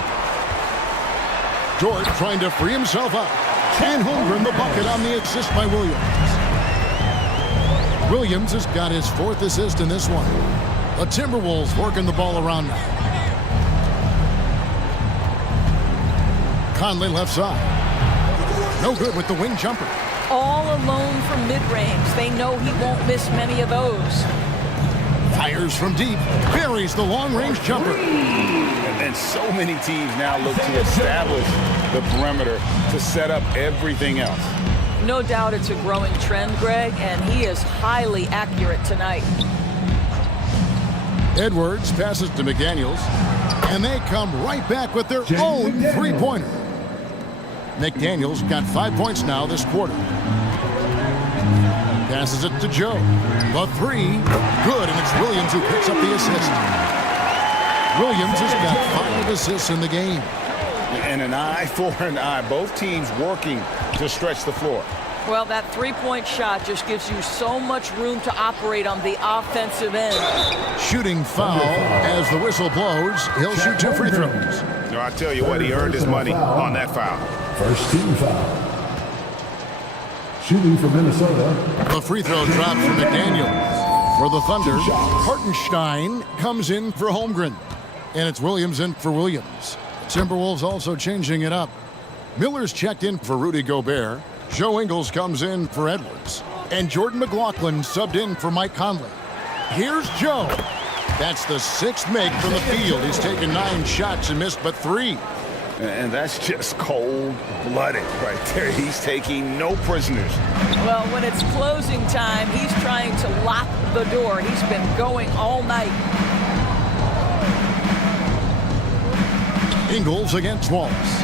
Dort trying to free himself up. And Holmgren the bucket on the assist by Williams. Williams has got his 4th assist in this one. The Timberwolves working the ball around now. Conley left side. No good with the wing jumper. All alone from mid-range. They know he won't miss many of those. Fires from deep. Buries the long-range jumper. And so many teams now look to establish the perimeter to set up everything else. No doubt it's a growing trend, Greg, and he is highly accurate tonight. Edwards passes to McDaniels, and they come right back with their own 3-pointer. McDaniels got 5 points now this quarter. Passes it to Joe. The 3, good, and it's Williams who picks up the assist. Williams has got 5 assists in the game. And an eye for an eye. Both teams working to stretch the floor. Well, that three-point shot just gives you so much room to operate on the offensive end. Shooting foul as the whistle blows. He'll shoot 2 free throws. No, I tell you what, he earned his money on that foul. First team foul. Shooting for Minnesota. The free throw drops for McDaniels. For the Thunder, Hartenstein comes in for Holmgren. And it's Williams in for Williams. Timberwolves also changing it up. Miller's checked in for Rudy Gobert. Joe Ingles comes in for Edwards. And Jordan McLaughlin subbed in for Mike Conley. Here's Joe. That's the 6th make from the field. He's taken 9 shots and missed but 3. And that's just cold-blooded right there. He's taking no prisoners. Well, when it's closing time, he's trying to lock the door. He's been going all night. Ingles against Wallace.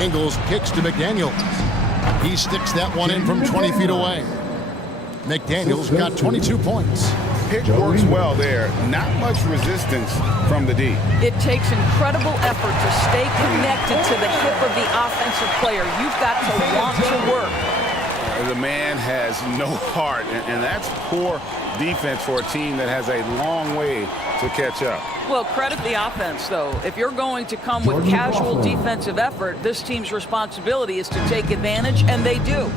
Ingles kicks to McDaniels. He sticks that one in from 20 feet away. McDaniels got 22 points. Pick works well there. Not much resistance from the D. It takes incredible effort to stay connected to the hip of the offensive player. You've got to want to work. The man has no heart, and that's poor defense for a team that has a long way to catch up. Well, credit the offense, though. If you're going to come with casual defensive effort, this team's responsibility is to take advantage, and they do.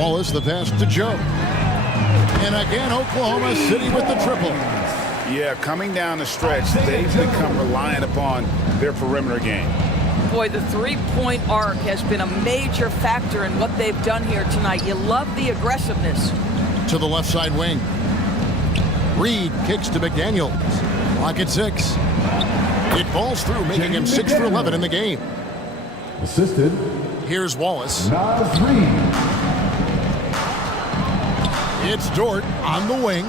Wallace the pass to Joe. And again, Oklahoma City with the triple. Yeah, coming down the stretch, they've become reliant upon their perimeter game. Boy, the three-point arc has been a major factor in what they've done here tonight. You love the aggressiveness. To the left side wing. Reed kicks to McDaniels. Clock at 6. It falls through, making him 6 for 11 in the game. Assisted. Here's Wallace. Nas Reed. It's Dort on the wing.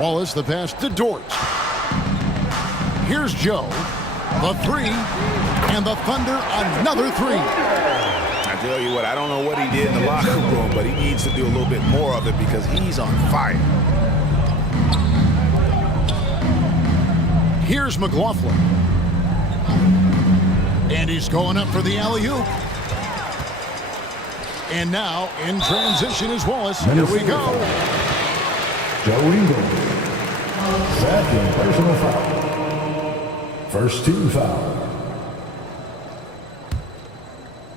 Wallace the pass to Dort. Here's Joe. The 3. And the Thunder another 3. I tell you what, I don't know what he did in the locker room, but he needs to do a little bit more of it because he's on fire. Here's McLaughlin. And he's going up for the alley-oop. And now, in transition is Wallace. Here we go. Joe Ingles. Second personal foul. First team foul.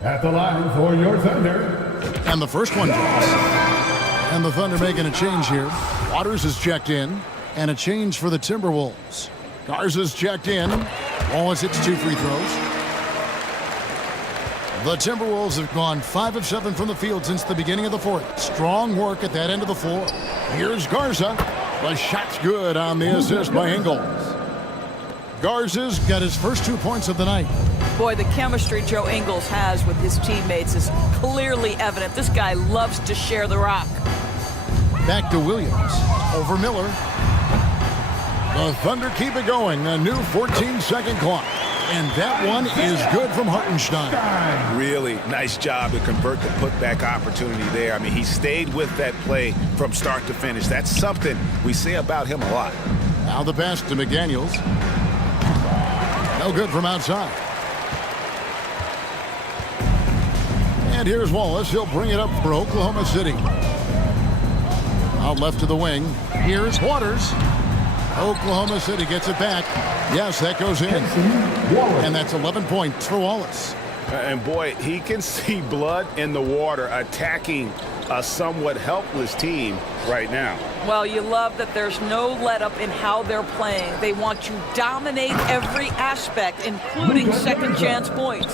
At the line for your Thunder. And the first one drops. And the Thunder making a change here. Waters is checked in. And a change for the Timberwolves. Garza's checked in. Wallace hits 2 free throws. The Timberwolves have gone 5 of 7 from the field since the beginning of the 4th. Strong work at that end of the floor. Here's Garza. The shot's good on the assist by Ingles. Garza's got his first 2 points of the night. Boy, the chemistry Joe Ingles has with his teammates is clearly evident. This guy loves to share the rock. Back to Williams. Over Miller. The Thunder keep it going. A new 14-second clock. And that one is good from Hartenstein. Really nice job to convert the putback opportunity there. I mean, he stayed with that play from start to finish. That's something we say about him a lot. Now the pass to McDaniels. No good from outside. And here's Wallace. He'll bring it up for Oklahoma City. Out left to the wing. Here's Waters. Oklahoma City gets it back. Yes, that goes in. And that's 11 points for Wallace. And boy, he can see blood in the water attacking a somewhat helpless team right now. Well, you love that there's no let-up in how they're playing. They want to dominate every aspect, including second-chance points.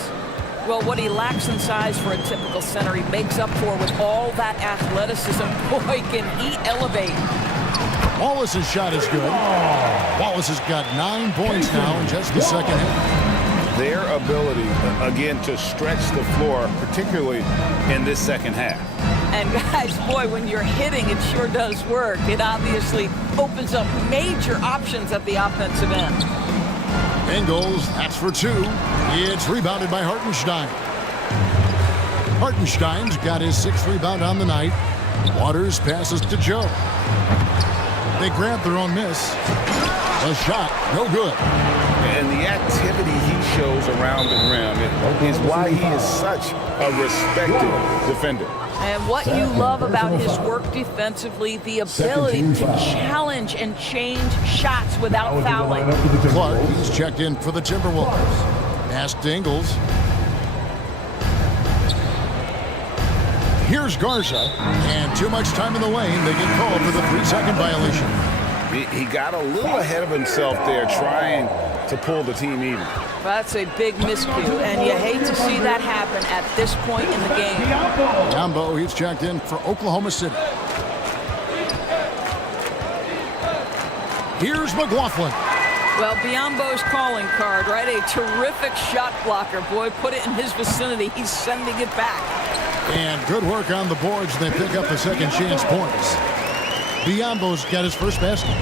Well, what he lacks in size for a typical center, he makes up for with all that athleticism. Boy, can he elevate. Wallace's shot is good. Wallace has got 9 points now in just the second half. Their ability, again, to stretch the floor, particularly in this second half. And guys, boy, when you're hitting, it sure does work. It obviously opens up major options at the offensive end. Ingles, that's for 2. It's rebounded by Hartenstein. Hartenstein's got his 6th rebound on the night. Waters passes to Joe. They grab their own miss. A shot, no good. And and the activity he shows around the rim is why he is such a respected defender. And what you love about his work defensively, the ability to challenge and change shots without fouling. Clark, he's checked in for the Timberwolves. Pass to Ingles. Here's Garza, and too much time in the lane. They get called for the 3-second violation. He got a little ahead of himself there trying to pull the team even. That's a big miscue, and you hate to see that happen at this point in the game. Biyombo, he's checked in for Oklahoma City. Here's McLaughlin. Well, Biyombo's calling card, right? A terrific shot blocker. Boy, put it in his vicinity. He's sending it back. And good work on the boards. They pick up the second chance points. Biyombo's got his first basket.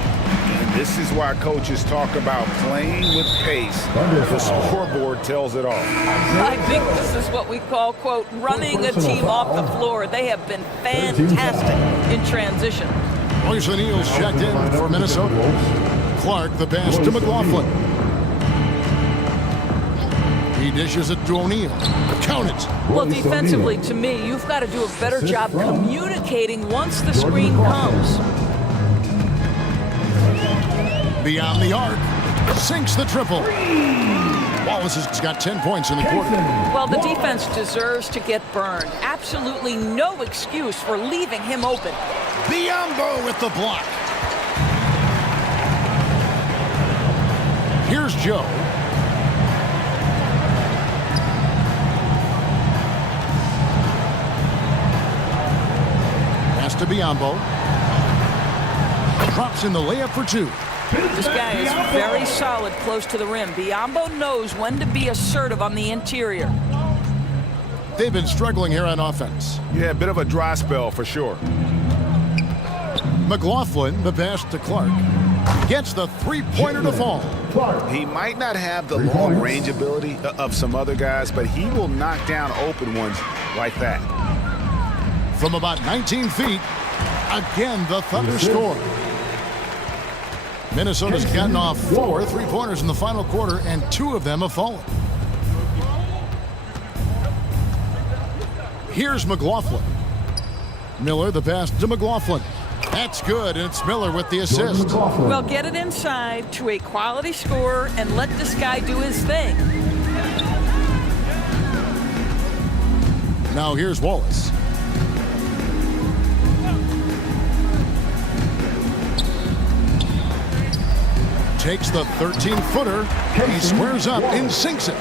This is why coaches talk about playing with pace. The scoreboard tells it all. I think this is what we call, quote, running a team off the floor. They have been fantastic in transition. Royce O'Neal's checked in for Minnesota. Clark, the pass to McLaughlin. He dishes it to O'Neal. Count it. Well, defensively, to me, you've got to do a better job communicating once the screen comes. Beyond the arc. Sinks the triple. Wallace has got 10 points in the quarter. Well, the defense deserves to get burned. Absolutely no excuse for leaving him open. Biyombo with the block. Here's Joe. Pass to Biyombo. Drops in the layup for two. This guy is very solid close to the rim. Biyombo knows when to be assertive on the interior. They've been struggling here on offense. Yeah, a bit of a dry spell for sure. McLaughlin, the pass to Clark. Gets the three-pointer to fall. He might not have the long-range ability of some other guys, but he will knock down open ones like that. From about 19 feet, again the Thunder score. Minnesota's gotten off 4 3-pointers in the final quarter, and 2 of them have fallen. Here's McLaughlin. Miller, the pass to McLaughlin. That's good, and it's Miller with the assist. Well, get it inside to a quality scorer and let this guy do his thing. Now here's Wallace. Takes the 13-footer. He squares up and sinks it.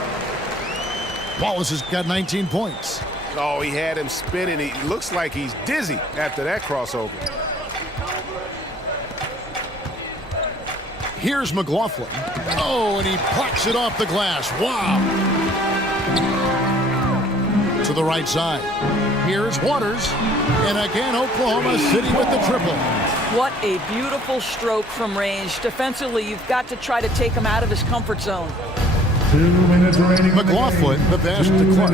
Wallace has got 19 points. Oh, he had him spinning. He looks like he's dizzy after that crossover. Here's McLaughlin. Oh, and he plucks it off the glass. Wow. To the right side. Here's Waters. And again, Oklahoma City with the triple. What a beautiful stroke from range. Defensively, you've got to try to take him out of his comfort zone. 2 minutes remaining. McLaughlin, the pass to Clark.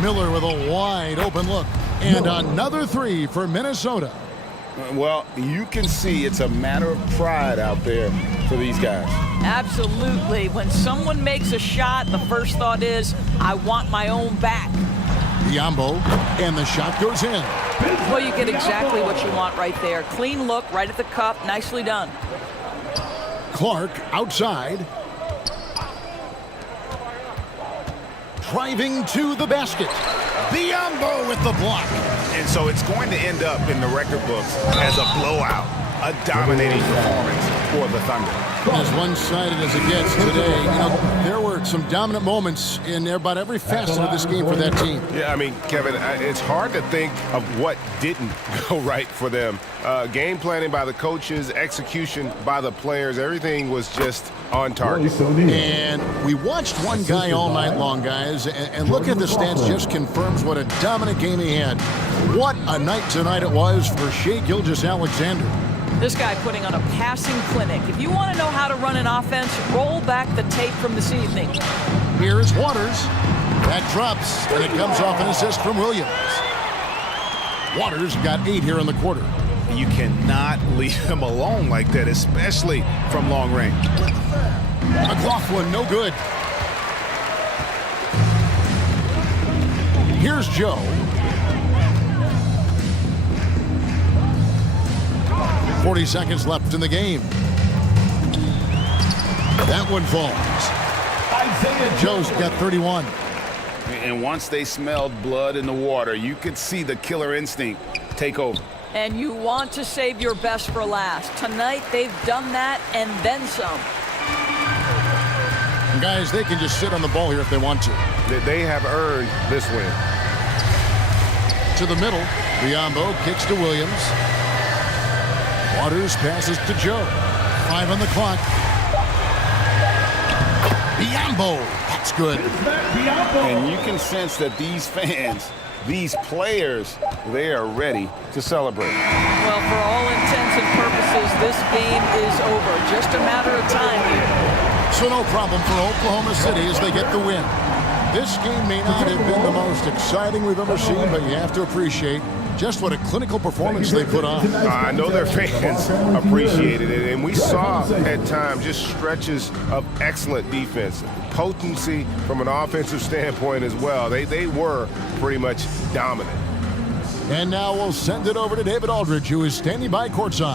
Miller with a wide open look. And another 3 for Minnesota. Well, you can see it's a matter of pride out there for these guys. Absolutely. When someone makes a shot, the first thought is, I want my own back. Biyombo, and the shot goes in. Well, you get exactly what you want right there. Clean look, right at the cup. Nicely done. Clark outside. Driving to the basket. Biyombo with the block. And so it's going to end up in the record books as a blowout, a dominating performance for the Thunder. As one-sided as it gets today, there were some dominant moments in about every facet of this game for that team. Yeah, I mean, Kevin, it's hard to think of what didn't go right for them. Game planning by the coaches, execution by the players, everything was just on target. And we watched one guy all night long, guys, and look at the stats, just confirms what a dominant game he had. What a night tonight it was for Shai Gilgeous-Alexander. This guy putting on a passing clinic. If you want to know how to run an offense, roll back the tape from this evening. Here's Waters. That drops, and it comes off an assist from Williams. Waters got 8 here in the quarter. You cannot leave him alone like that, especially from long range. McLaughlin, no good. Here's Joe. "40 seconds left in the game. That one falls. Joe's got 31. And once they smelled blood in the water, you could see the killer instinct take over. And you want to save your best for last. Tonight, they've done that and then some. And guys, they can just sit on the ball here if they want to. They have earned this win. To the middle, Biyombo kicks to Williams. Waters passes to Joe. 5 on the clock. Biyombo, that's good. And you can sense that these fans, these players, they are ready to celebrate. Well, for all intents and purposes, this game is over. Just a matter of time here. So no problem for Oklahoma City as they get the win. This game may not have been the most exciting we've ever seen, but you have to appreciate just what a clinical performance they put on. I know their fans appreciated it, and we saw at times just stretches of excellent defense, potency from an offensive standpoint as well. They were pretty much dominant. And now we'll send it over to David Aldridge, who is standing by courtside.